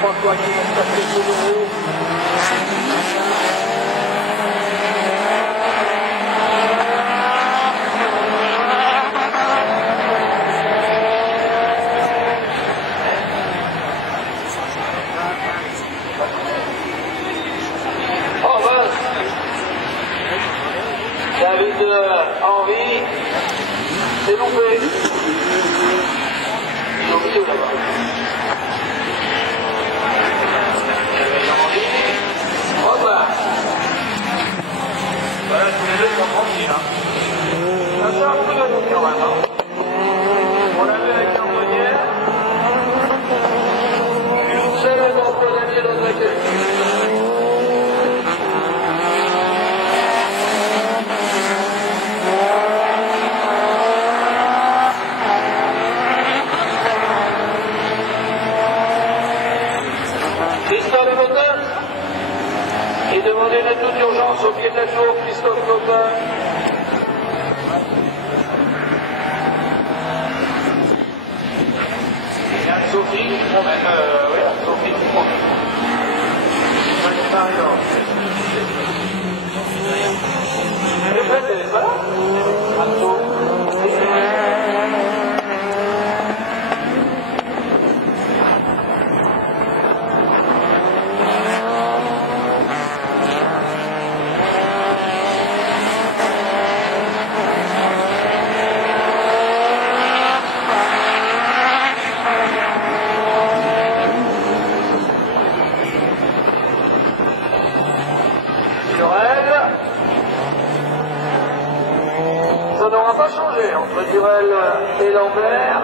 François qui va se passer de nouveau. Oh mince. David Henry s'est loupé. là-bas. Voilà, tous les deux sont tranquilles. Ça fait un peu de nous quand même. On l'avait avec l'Armenière. Une célèbre employée dans la et demandez de toute urgence au pied de la tour, Christophe Clopin. Et Anne-Sophie, oui, Anne-Sophie, elle est pas là. Ça n'aura pas changé entre Durel et Lambert.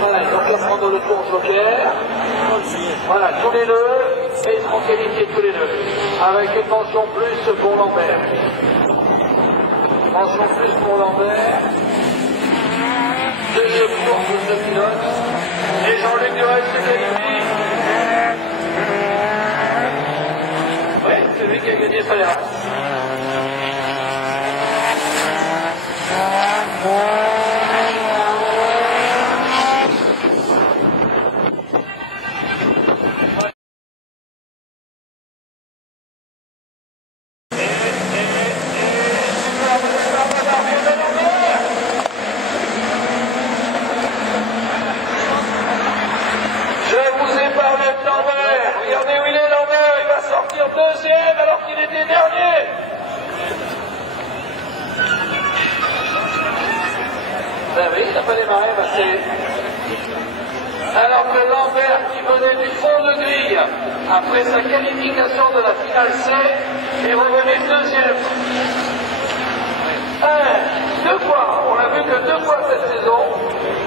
Voilà, ils ont qu'à prendre le tour joker. Voilà, tous les deux, et ils seront qualifiés tous les deux. Avec une mention plus pour Lambert. Mention plus pour Lambert. Deuxième tour pour ce pilote. Et Jean-Luc Durel se qualifie. Oui, c'est lui qui a gagné sa race. Deuxième alors qu'il était dernier. Ben oui, il n'a pas démarré, alors que Lambert, qui venait du fond de grille, après sa qualification de la finale C, est revenu deuxième. Deux fois, on l'a vu que deux fois cette saison,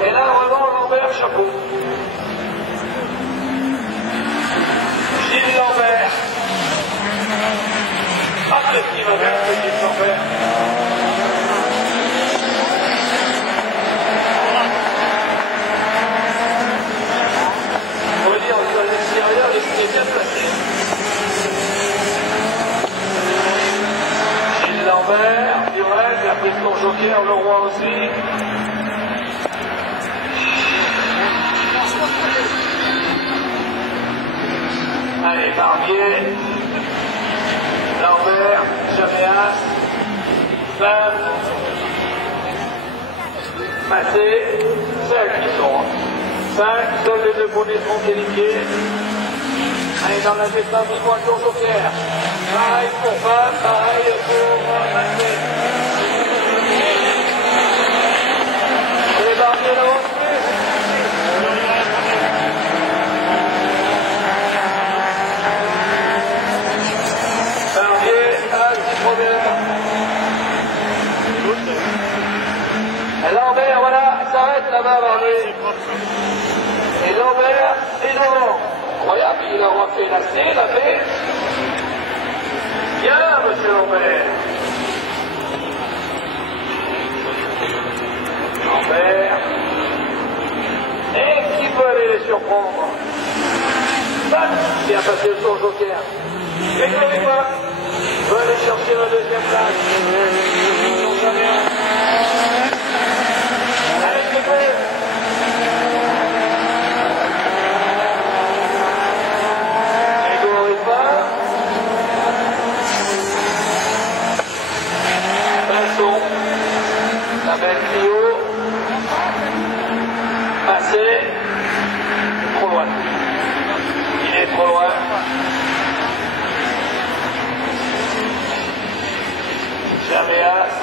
et là vraiment Lambert, chapeau. Gilles Lambert. Ah, qu'est-ce qu'il va faire, ce Gilles Lambert? On va dire, sur l'extérieur, il est bien placé. Gilles Lambert, Durel, il a pris son joker, le roi aussi. Allez, Barbier, Lambert, Jaméas, Bam, Massé, 5 qui sont. 5, seuls les deux premiers sont qualifiés. Allez, dans la descente, il voit le tour joker. Pareil pour Bam, pareil pour Massé. Et Barbier n'avance plus. Lambert, voilà, il s'arrête là-bas, Barbier. Et Lambert est devant. Incroyable, il aura fait la C, la B. Bien, monsieur Lambert. Lambert. Et qui peut aller les surprendre? Bam, qui a passé le tour joker. Et Grégory Bois peut aller chercher la deuxième place. Grégory Bois. Vincent. La belle trio. Passé. Trop loin. Il est trop loin. Jaméas.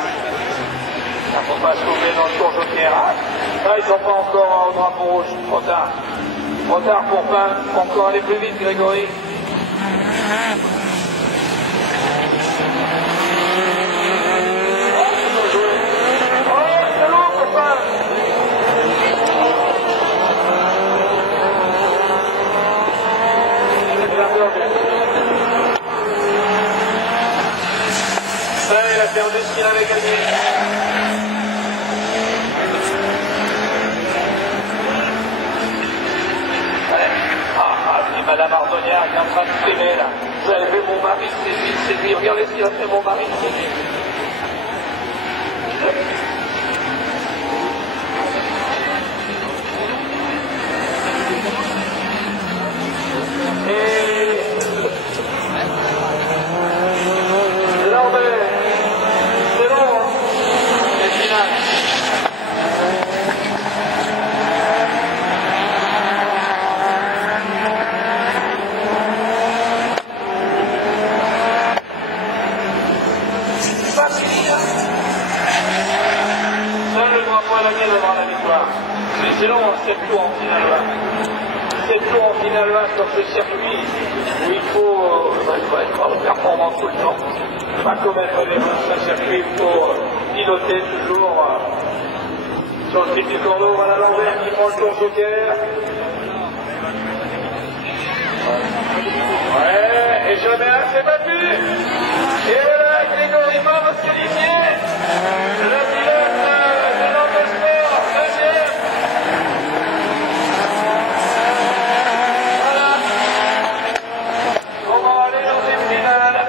Ça ne faut pas se trouver dans le tour joker. Ah, ils ne sont pas encore au drapeau rouge, trop tard. Trop tard pour peindre, faut encore aller plus vite, Grégory. Ça, il a perdu ce qu'il avait gagné. Madame Ardonnière qui est en train de s'aimer là. Vous avez fait mon mari, c'est lui. Regardez ce qu'il a fait mon mari, c'est lui. Et Lambert, c'est long, hein. C'est final. Mais c'est long, 7 tours en finale 1. 7 tours en finale 1 sur ce circuit où il faut être performant tout le temps. Pas commettre les mains sur un circuit, il faut piloter toujours sur le petit cordeau. Voilà Lambert qui prend le tour joker. Ouais, et Jobert s'est battu. Et voilà, Grégory va se qualifier. Le pilote de l'Angleterre, deuxième. Voilà. On va aller dans les finales.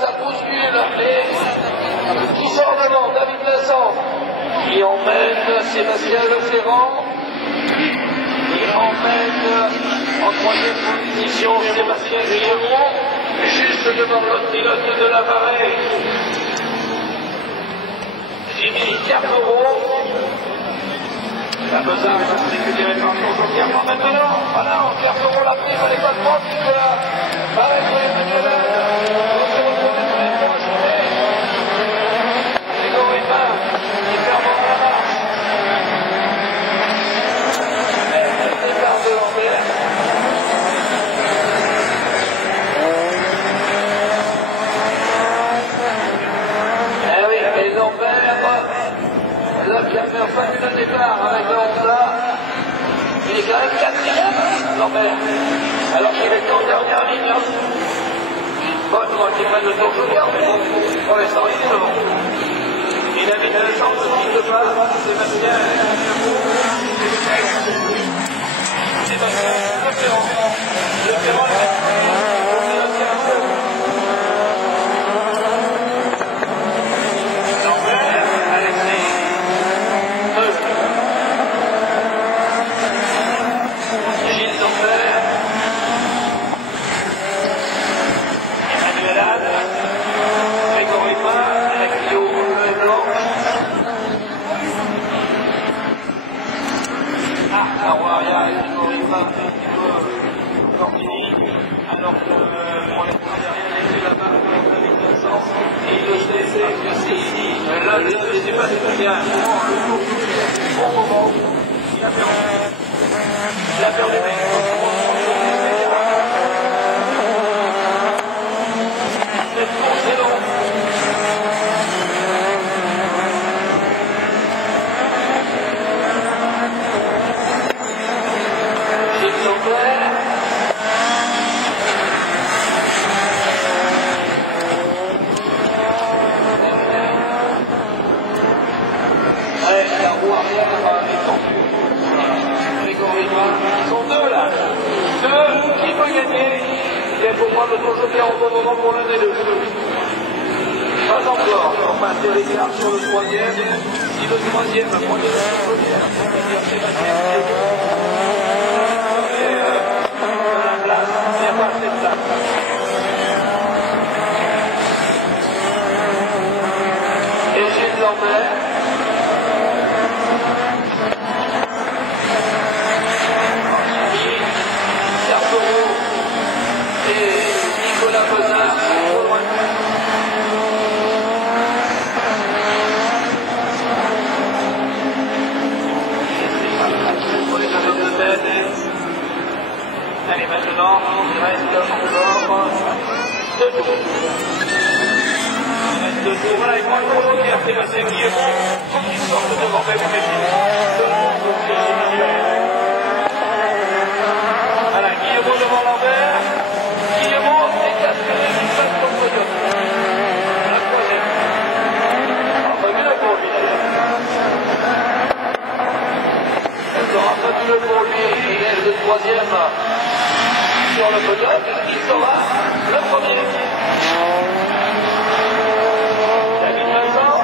Ça bouscule qui sort devant David Vincent qui emmène Sébastien Leferrand, qui emmène en troisième position Sébastien Guillemot, juste devant le pilote de la Marée Jimmy Carreau. La besoin va se récupérer par son joker maintenant. Voilà, Carreau l'a pris, il fallait pas le prendre, c'est là. Avec les qui a fait un fabuleux départ avec le Honda. Il est quand même quatrième, Lambert, alors qu'il est en dernière ligne. Bon, il faut qu'il prenne le tour de garde, mais pour l'instant, il est devant. Il a mis une chance de pas, Sébastien Leferrand, alors que pour les derrière, il était là-bas avec David Vincent, et il le sait, c'est que c'est ici. Là, je ne sais pas si c'est bien. Bon moment, il a perdu. Il a perdu, mais c'est long. Ils sont deux là. Deux, qui peut gagner? Il faut prendre le joker en bon moment pour l'un des deux. Pas encore. On passe les l'écart sur le troisième. Si le troisième va prendre le joker, c'est-à-dire Sébastien et la place, il n'y a pas assez de place. Lambert. Sergoro et Nicolas Bozard. Pour les jeunes de tête. Allez, maintenant, il reste encore 2 tours. Il reste 2 tours. Voilà, et pour le gros qui a fait passer Guillemot, faut qu'il sorte devant même voilà, Guillemot devant Lambert. Guillemot est assuré d'une place pour le podium. La troisième. Enfin, mieux la combinaison. Elle sera fabuleux pour lui. Il est le troisième sur le podium. Il sera le premier. David Vincent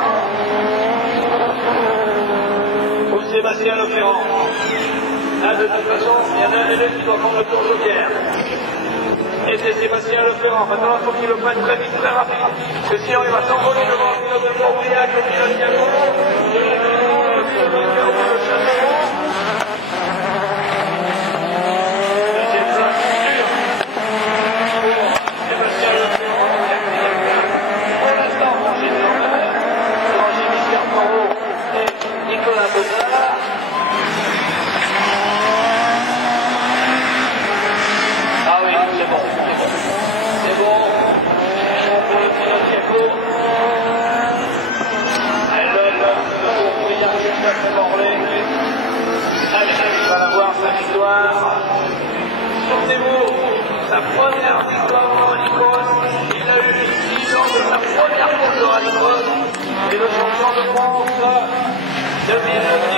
ou Sébastien Leferrand. Là, de toute façon, il y en a un élève qui doit prendre le tour joker. Et c'est Sébastien Leferrand. Maintenant, il faut qu'il le prenne très vite, très rapide. Parce que sinon, il va s'envoler devant le pilote de Bourbriac, le pilote Diago, le pilote de Châteauroux. Deuxième place, sûr. Sébastien Leferrand. Pour l'instant, Francis Lambert, Jean-Jimmy Sergoro et Nicolas Bozard. Ah oui, c'est bon, c'est bon. C'est bon. Pour le pilote Diago. Allez, il va l'avoir sa victoire. Souvenez-vous, sa première victoire au Rallycross, il a eu 6 ans de sa première course de Rallycross et le champion de France 2000.